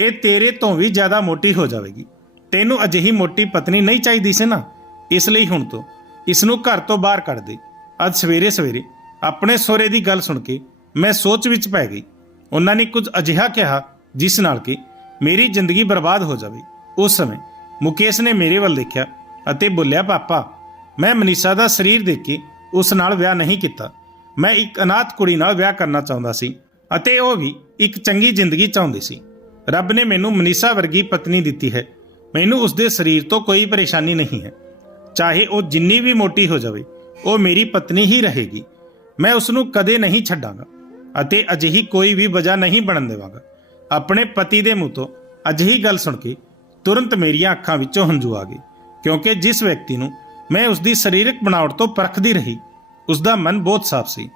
ਇਹ ਤੇਰੇ ਤੋਂ ਵੀ ਜ਼ਿਆਦਾ ਮੋਟੀ ਹੋ ਜਾਵੇਗੀ। ਤੈਨੂੰ ਅਜਿਹੀ ਮੋਟੀ ਪਤਨੀ ਨਹੀਂ ਚਾਹੀਦੀ ਸੀ ਨਾ? ਇਸ ਲਈ ਹੁਣ ਤੋਂ ਇਸ ਨੂੰ ਘਰ ਤੋਂ ਬਾਹਰ ਕੱਢ ਦੇ। ਅੱਜ ਸਵੇਰੇ ਸਵੇਰੇ ਆਪਣੇ ਸੋਹਰੇ ਦੀ ਗੱਲ ਸੁਣ ਕੇ ਮੈਂ ਸੋਚ ਵਿੱਚ ਪੈ ਗਈ। ਉਹਨਾਂ ਨੇ ਕੁਝ ਅਜਿਹਾ ਕਿਹਾ ਜਿਸ ਨਾਲ ਕਿ ਮੇਰੀ ਜ਼ਿੰਦਗੀ ਬਰਬਾਦ ਹੋ ਜਾਵੇ। ਉਸ ਸਮੇਂ ਮੁਕੇਸ਼ ਨੇ ਮੇਰੇ ਵੱਲ ਦੇਖਿਆ ਅਤੇ ਬੋਲਿਆ, ਪਾਪਾ, ਮੈਂ ਮਨੀਸ਼ਾ ਦਾ ਸਰੀਰ ਦੇਖ ਕੇ ਉਸ ਨਾਲ ਵਿਆਹ ਨਹੀਂ ਕੀਤਾ। ਮੈਂ ਇੱਕ ਅਨਾਥ ਕੁੜੀ ਨਾਲ ਵਿਆਹ ਕਰਨਾ ਚਾਹੁੰਦਾ ਸੀ ਅਤੇ ਉਹ ਵੀ ਇੱਕ ਚੰਗੀ ਜ਼ਿੰਦਗੀ ਚਾਹੁੰਦੀ ਸੀ। ਰੱਬ ਨੇ ਮੈਨੂੰ ਮਨੀਸ਼ਾ ਵਰਗੀ ਪਤਨੀ ਦਿੱਤੀ ਹੈ। ਮੈਨੂੰ ਉਸ ਦੇ ਸਰੀਰ ਤੋਂ ਕੋਈ ਪਰੇਸ਼ਾਨੀ ਨਹੀਂ ਹੈ। ਚਾਹੇ ਉਹ ਜਿੰਨੀ ਵੀ ਮੋਟੀ ਹੋ ਜਾਵੇ, ਉਹ ਮੇਰੀ ਪਤਨੀ ਹੀ ਰਹੇਗੀ। ਮੈਂ ਉਸ ਨੂੰ ਕਦੇ ਨਹੀਂ ਛੱਡਾਂਗਾ ਅਤੇ ਅਜਿਹੀ ਕੋਈ ਵੀ ਵਜ੍ਹਾ ਨਹੀਂ ਬਣਨ ਦੇਵਾਂਗਾ। ਆਪਣੇ ਪਤੀ ਦੇ ਮੂੰਹ ਤੋਂ ਅਜਿਹੀ ਗੱਲ ਸੁਣ ਕੇ ਤੁਰੰਤ ਮੇਰੀਆਂ ਅੱਖਾਂ ਵਿੱਚੋਂ ਹੰਝੂ ਆ ਗਏ, ਕਿਉਂਕਿ ਜਿਸ ਵਿਅਕਤੀ ਨੂੰ ਮੈਂ ਉਸ ਦੀ ਸਰੀਰਕ ਬਣਾਵਟ ਤੋਂ ਪਰਖਦੀ ਰਹੀ ਉਸ ਦਾ ਮਨ ਬਹੁਤ ਸਾਫ਼ ਸੀ।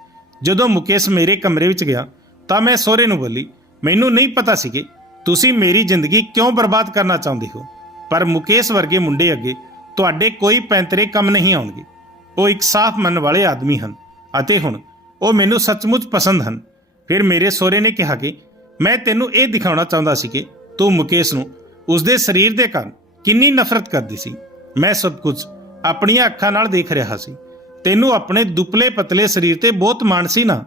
ਜਦੋਂ ਮੁਕੇਸ਼ ਮੇਰੇ ਕਮਰੇ ਵਿੱਚ ਗਿਆ, ਤਾਂ ਮੈਂ ਸਹੁਰੇ ਨੂੰ ਬੋਲੀ, ਮੈਨੂੰ ਨਹੀਂ ਪਤਾ ਸੀ ਕਿ ਤੁਸੀਂ ਮੇਰੀ ਜ਼ਿੰਦਗੀ ਕਿਉਂ ਬਰਬਾਦ ਕਰਨਾ ਚਾਹੁੰਦੇ ਹੋ? ਪਰ ਮੁਕੇਸ਼ ਵਰਗੇ ਮੁੰਡੇ ਅੱਗੇ ਤੁਹਾਡੇ ਕੋਈ ਪੈਂਤਰੇ ਕੰਮ ਨਹੀਂ ਆਉਣਗੇ। ਉਹ ਇੱਕ ਸਾਫ਼ ਮਨ ਵਾਲੇ ਆਦਮੀ ਹਨ ਅਤੇ ਹੁਣ ਉਹ ਮੈਨੂੰ ਸੱਚਮੁੱਚ ਪਸੰਦ ਹਨ। ਫਿਰ ਮੇਰੇ ਸਹੁਰੇ ਨੇ ਕਿਹਾ ਕਿ ਮੈਂ ਤੈਨੂੰ ਇਹ ਦਿਖਾਉਣਾ ਚਾਹੁੰਦਾ ਸੀ ਕਿ ਤੂੰ ਮੁਕੇਸ਼ ਨੂੰ ਉਸਦੇ ਸਰੀਰ ਦੇ ਕਾਰਨ ਕਿੰਨੀ ਨਫ਼ਰਤ ਕਰਦੀ ਸੀ। ਮੈਂ ਸਭ ਕੁਝ ਆਪਣੀਆਂ ਅੱਖਾਂ ਨਾਲ ਦੇਖ ਰਿਹਾ ਸੀ। ਤੈਨੂੰ ਆਪਣੇ ਦੁਪਲੇ ਪਤਲੇ ਸਰੀਰ ਤੇ ਬਹੁਤ ਮਾਣ ਸੀ ਨਾ?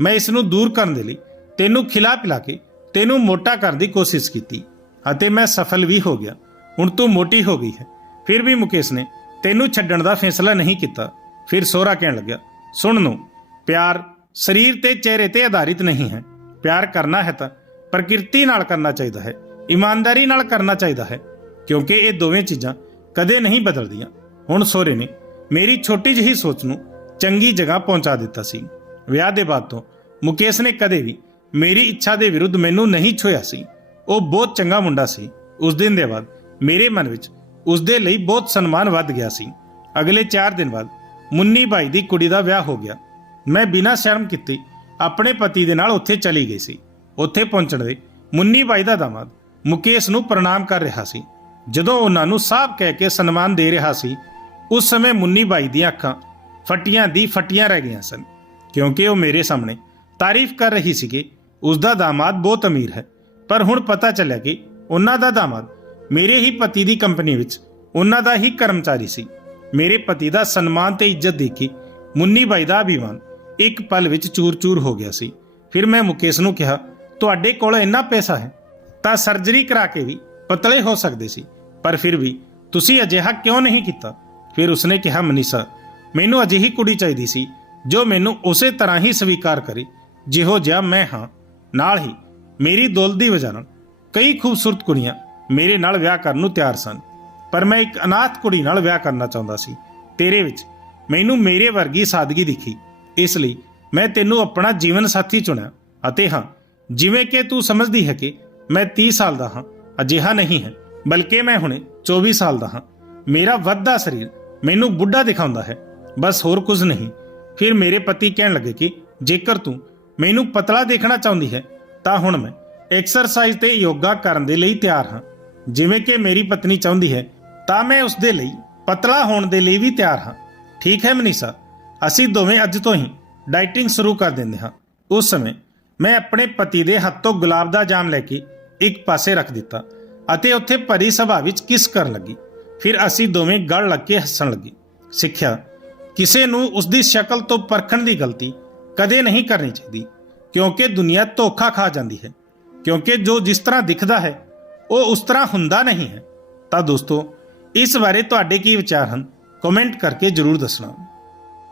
ਮੈਂ ਇਸ ਨੂੰ ਦੂਰ ਕਰਨ ਦੇ ਲਈ ਤੈਨੂੰ ਖਿਲਾ ਪਿਲਾ ਕੇ ਤੈਨੂੰ ਮੋਟਾ ਕਰਨ ਦੀ ਕੋਸ਼ਿਸ਼ ਕੀਤੀ ਅਤੇ ਮੈਂ ਸਫਲ ਵੀ ਹੋ ਗਿਆ। ਹੁਣ ਤੂੰ ਮੋਟੀ ਹੋ ਗਈ ਹੈ। ਫਿਰ ਵੀ ਮੁਕੇਸ਼ ਨੇ ਤੈਨੂੰ ਛੱਡਣ ਦਾ ਫੈਸਲਾ ਨਹੀਂ ਕੀਤਾ। ਫਿਰ ਸੋਹਰਾ ਕਹਿਣ ਲੱਗਿਆ, ਸੁਣ ਨੂੰ, ਪਿਆਰ ਸਰੀਰ ਤੇ ਚਿਹਰੇ ਤੇ ਆਧਾਰਿਤ ਨਹੀਂ ਹੈ। ਪਿਆਰ ਕਰਨਾ ਹੈ ਤਾਂ ਪ੍ਰਕਿਰਤੀ ਨਾਲ ਕਰਨਾ ਚਾਹੀਦਾ ਹੈ, ਇਮਾਨਦਾਰੀ ਨਾਲ ਕਰਨਾ ਚਾਹੀਦਾ ਹੈ, ਕਿਉਂਕਿ ਇਹ ਦੋਵੇਂ ਚੀਜ਼ਾਂ ਕਦੇ ਨਹੀਂ ਬਦਲਦੀਆਂ। ਹੁਣ ਸੋਹਰੇ ਨੇ ਮੇਰੀ ਛੋਟੀ ਜਿਹੀ ਸੋਚ ਨੂੰ ਚੰਗੀ ਜਗ੍ਹਾ ਪਹੁੰਚਾ ਦਿੱਤਾ ਸੀ। ਵਿਆਹ ਦੇ ਬਾਅਦ ਤੋਂ ਮੁਕੇਸ਼ ਨੇ ਕਦੇ ਵੀ ਮੇਰੀ ਇੱਛਾ ਦੇ ਵਿਰੁੱਧ ਮੈਨੂੰ ਨਹੀਂ ਛੋਇਆ ਸੀ। ਉਹ ਬਹੁਤ ਚੰਗਾ ਮੁੰਡਾ ਸੀ। ਉਸ ਦਿਨ ਦੇ ਬਾਅਦ ਮੇਰੇ ਮਨ ਵਿੱਚ ਉਸ ਦੇ ਲਈ ਬਹੁਤ ਸਨਮਾਨ ਵੱਧ ਗਿਆ ਸੀ। ਅਗਲੇ 4 ਦਿਨ ਬਾਅਦ ਮੁੰਨੀ ਬਾਈ ਦੀ ਕੁੜੀ ਦਾ ਵਿਆਹ ਹੋ ਗਿਆ। ਮੈਂ ਬਿਨਾਂ ਸ਼ਰਮ ਕੀਤੇ ਆਪਣੇ ਪਤੀ ਦੇ ਨਾਲ ਉੱਥੇ ਚਲੀ ਗਈ ਸੀ। ਉੱਥੇ ਪਹੁੰਚਣ ਦੇ ਮੁੰਨੀ ਬਾਈ ਦਾ ਦਾਮਾਦ ਮੁਕੇਸ਼ ਨੂੰ ਪ੍ਰਣਾਮ ਕਰ ਰਿਹਾ ਸੀ। ਜਦੋਂ ਉਹਨਾਂ ਨੂੰ ਸਾਫ਼ ਕਹਿ ਕੇ ਸਨਮਾਨ ਦੇ ਰਿਹਾ ਸੀ, ਉਸ ਸਮੇਂ ਮੁੰਨੀ ਬਾਈ ਦੀਆਂ ਅੱਖਾਂ ਫਟੀਆਂ ਦੀ ਫਟੀਆਂ ਰਹਿ ਗਈਆਂ ਸਨ। ਕਿਉਂਕਿ ਉਹ ਮੇਰੇ ਸਾਹਮਣੇ ਤਾਰੀਫ ਕਰ ਰਹੀ ਸੀ ਕਿ ਉਸ ਦਾ ਦਾਮਾਦ ਬਹੁਤ ਅਮੀਰ ਹੈ। ਪਰ ਹੁਣ ਪਤਾ ਚੱਲਿਆ ਕਿ ਉਹਨਾਂ ਦਾ ਦਾਮਾਦ ਮੇਰੇ ਹੀ ਪਤੀ ਦੀ ਕੰਪਨੀ ਵਿੱਚ ਉਹਨਾਂ ਦਾ ਹੀ ਕਰਮਚਾਰੀ ਸੀ। ਮੇਰੇ ਪਤੀ ਦਾ ਸਨਮਾਨ ਤੇ ਇੱਜ਼ਤ ਦੇਖੀ ਕੇ ਮੁੰਨੀ ਬਾਈ ਦਾ ਅਭਿਮਾਨ ਇੱਕ ਪਲ ਵਿੱਚ ਚੂਰ-ਚੂਰ ਹੋ ਗਿਆ ਸੀ। ਫਿਰ ਮੈਂ ਮੁਕੇਸ਼ ਨੂੰ ਕਿਹਾ, ਤੁਹਾਡੇ ਕੋਲ ਇੰਨਾ ਪੈਸਾ ਹੈ ਤਾਂ ਸਰਜਰੀ ਕਰਾ ਕੇ ਵੀ ਪਤਲੇ ਹੋ ਸਕਦੇ ਸੀ, ਪਰ ਫਿਰ ਵੀ ਤੁਸੀਂ ਅਜਿਹਾ ਕਿਉਂ ਨਹੀਂ ਕੀਤਾ? ਫਿਰ ਉਸਨੇ ਕਿਹਾ, ਮਨੀਸ਼ਾ, ਮੈਨੂੰ ਅਜਿਹੀ ਕੁੜੀ ਚਾਹੀਦੀ ਸੀ ਜੋ ਮੈਨੂੰ ਉਸੇ ਤਰ੍ਹਾਂ ਹੀ ਸਵੀਕਾਰ ਕਰੇ, ਜਿਹੋ ਜਿਹਾ ਮੈਂ ਹਾਂ। ਨਾਲ ਹੀ ਮੇਰੀ ਦੌਲਤ ਦੀ ਵਜ੍ਹਾ ਨਾਲ ਕਈ ਖੂਬਸੂਰਤ ਕੁੜੀਆਂ ਮੇਰੇ ਨਾਲ ਵਿਆਹ ਕਰਨ ਨੂੰ ਤਿਆਰ ਸਨ। ਪਰ ਮੈਂ ਇੱਕ ਅਨਾਥ ਕੁੜੀ ਨਾਲ ਵਿਆਹ ਕਰਨਾ ਚਾਹੁੰਦਾ ਸੀ। ਤੇਰੇ ਵਿੱਚ ਮੈਨੂੰ ਮੇਰੇ ਵਰਗੀ ਸਾਦਗੀ ਦਿਖੀ। ਇਸ ਲਈ ਮੈਂ ਤੈਨੂੰ ਆਪਣਾ ਜੀਵਨ ਸਾਥੀ ਚੁਣਿਆ ਅਤੇ ਹਾਂ, ਜਿਵੇਂ ਕਿ ਤੂੰ ਸਮਝਦੀ ਹੈ ਕਿ ਮੈਂ 30 ਸਾਲ ਦਾ ਹਾਂ, ਅਜਿਹਾ ਨਹੀਂ ਹੈ, ਬਲਕਿ ਮੈਂ ਹੁਣੇ 24 ਸਾਲ ਦਾ ਹਾਂ। ਮੇਰਾ ਵੱਧਦਾ ਸਰੀਰ ਮੈਨੂੰ ਬੁੱਢਾ ਦਿਖਾਉਂਦਾ ਹੈ। ਬਸ ਹੋਰ ਕੁਝ ਨਹੀਂ। ਫਿਰ ਮੇਰੇ ਪਤੀ ਕਹਿਣ ਲੱਗੇ ਕਿ ਜੇਕਰ ਤੂੰ ਮੈਨੂੰ ਪਤਲਾ ਦੇਖਣਾ ਚਾਹੁੰਦੀ ਹੈ, ਤਾਂ ਹੁਣ ਮੈਂ ਐਕਸਰਸਾਈਜ਼ ਤੇ ਯੋਗਾ ਕਰਨ ਦੇ ਲਈ ਤਿਆਰ ਹਾਂ। ਜਿਵੇਂ ਕਿ ਮੇਰੀ ਪਤਨੀ ਚਾਹੁੰਦੀ ਹੈ, ਤਾਂ ਮੈਂ ਉਸ ਦੇ ਲਈ ਪਤਲਾ ਹੋਣ ਦੇ ਲਈ ਵੀ ਤਿਆਰ ਹਾਂ। ਠੀਕ ਹੈ ਮਨੀਸ਼ਾ, ਅਸੀਂ ਦੋਵੇਂ ਅੱਜ ਤੋਂ ਹੀ ਡਾਈਟਿੰਗ ਸ਼ੁਰੂ ਕਰ ਦਿੰਦੇ ਹਾਂ। ਉਸ ਸਮੇਂ ਮੈਂ ਆਪਣੇ ਪਤੀ ਦੇ ਹੱਥੋਂ ਗੁਲਾਬ ਦਾ ਜਾਮ ਲੈ ਕੇ ਇੱਕ ਪਾਸੇ ਰੱਖ ਦਿੱਤਾ ਅਤੇ ਉੱਥੇ ਭਰੀ ਸਭਾ ਵਿੱਚ ਕਿਸ ਕਰਨ ਲੱਗੀ। ਫਿਰ ਅਸੀਂ ਦੋਵੇਂ ਗੜ ਲੱਗ ਕੇ ਹੱਸਣ ਲੱਗੇ। ਸਿੱਖਿਆ, ਕਿਸੇ ਨੂੰ ਉਸ ਦੀ ਸ਼ਕਲ ਤੋਂ ਪਰਖਣ ਦੀ ਗਲਤੀ ਕਦੇ ਨਹੀਂ ਕਰਨੀ ਚਾਹੀਦੀ, ਕਿਉਂਕਿ ਦੁਨੀਆ ਧੋਖਾ ਖਾ ਜਾਂਦੀ ਹੈ। ਕਿਉਂਕਿ ਜੋ ਜਿਸ ਤਰ੍ਹਾਂ ਦਿਖਦਾ ਹੈ ਉਹ ਉਸ ਤਰ੍ਹਾਂ ਹੁੰਦਾ ਨਹੀਂ ਹੈ। ਤਾਂ ਦੋਸਤੋ, ਇਸ ਬਾਰੇ ਤੁਹਾਡੇ ਕੀ ਵਿਚਾਰ ਹਨ? ਕਮੈਂਟ ਕਰਕੇ ਜਰੂਰ ਦੱਸਣਾ।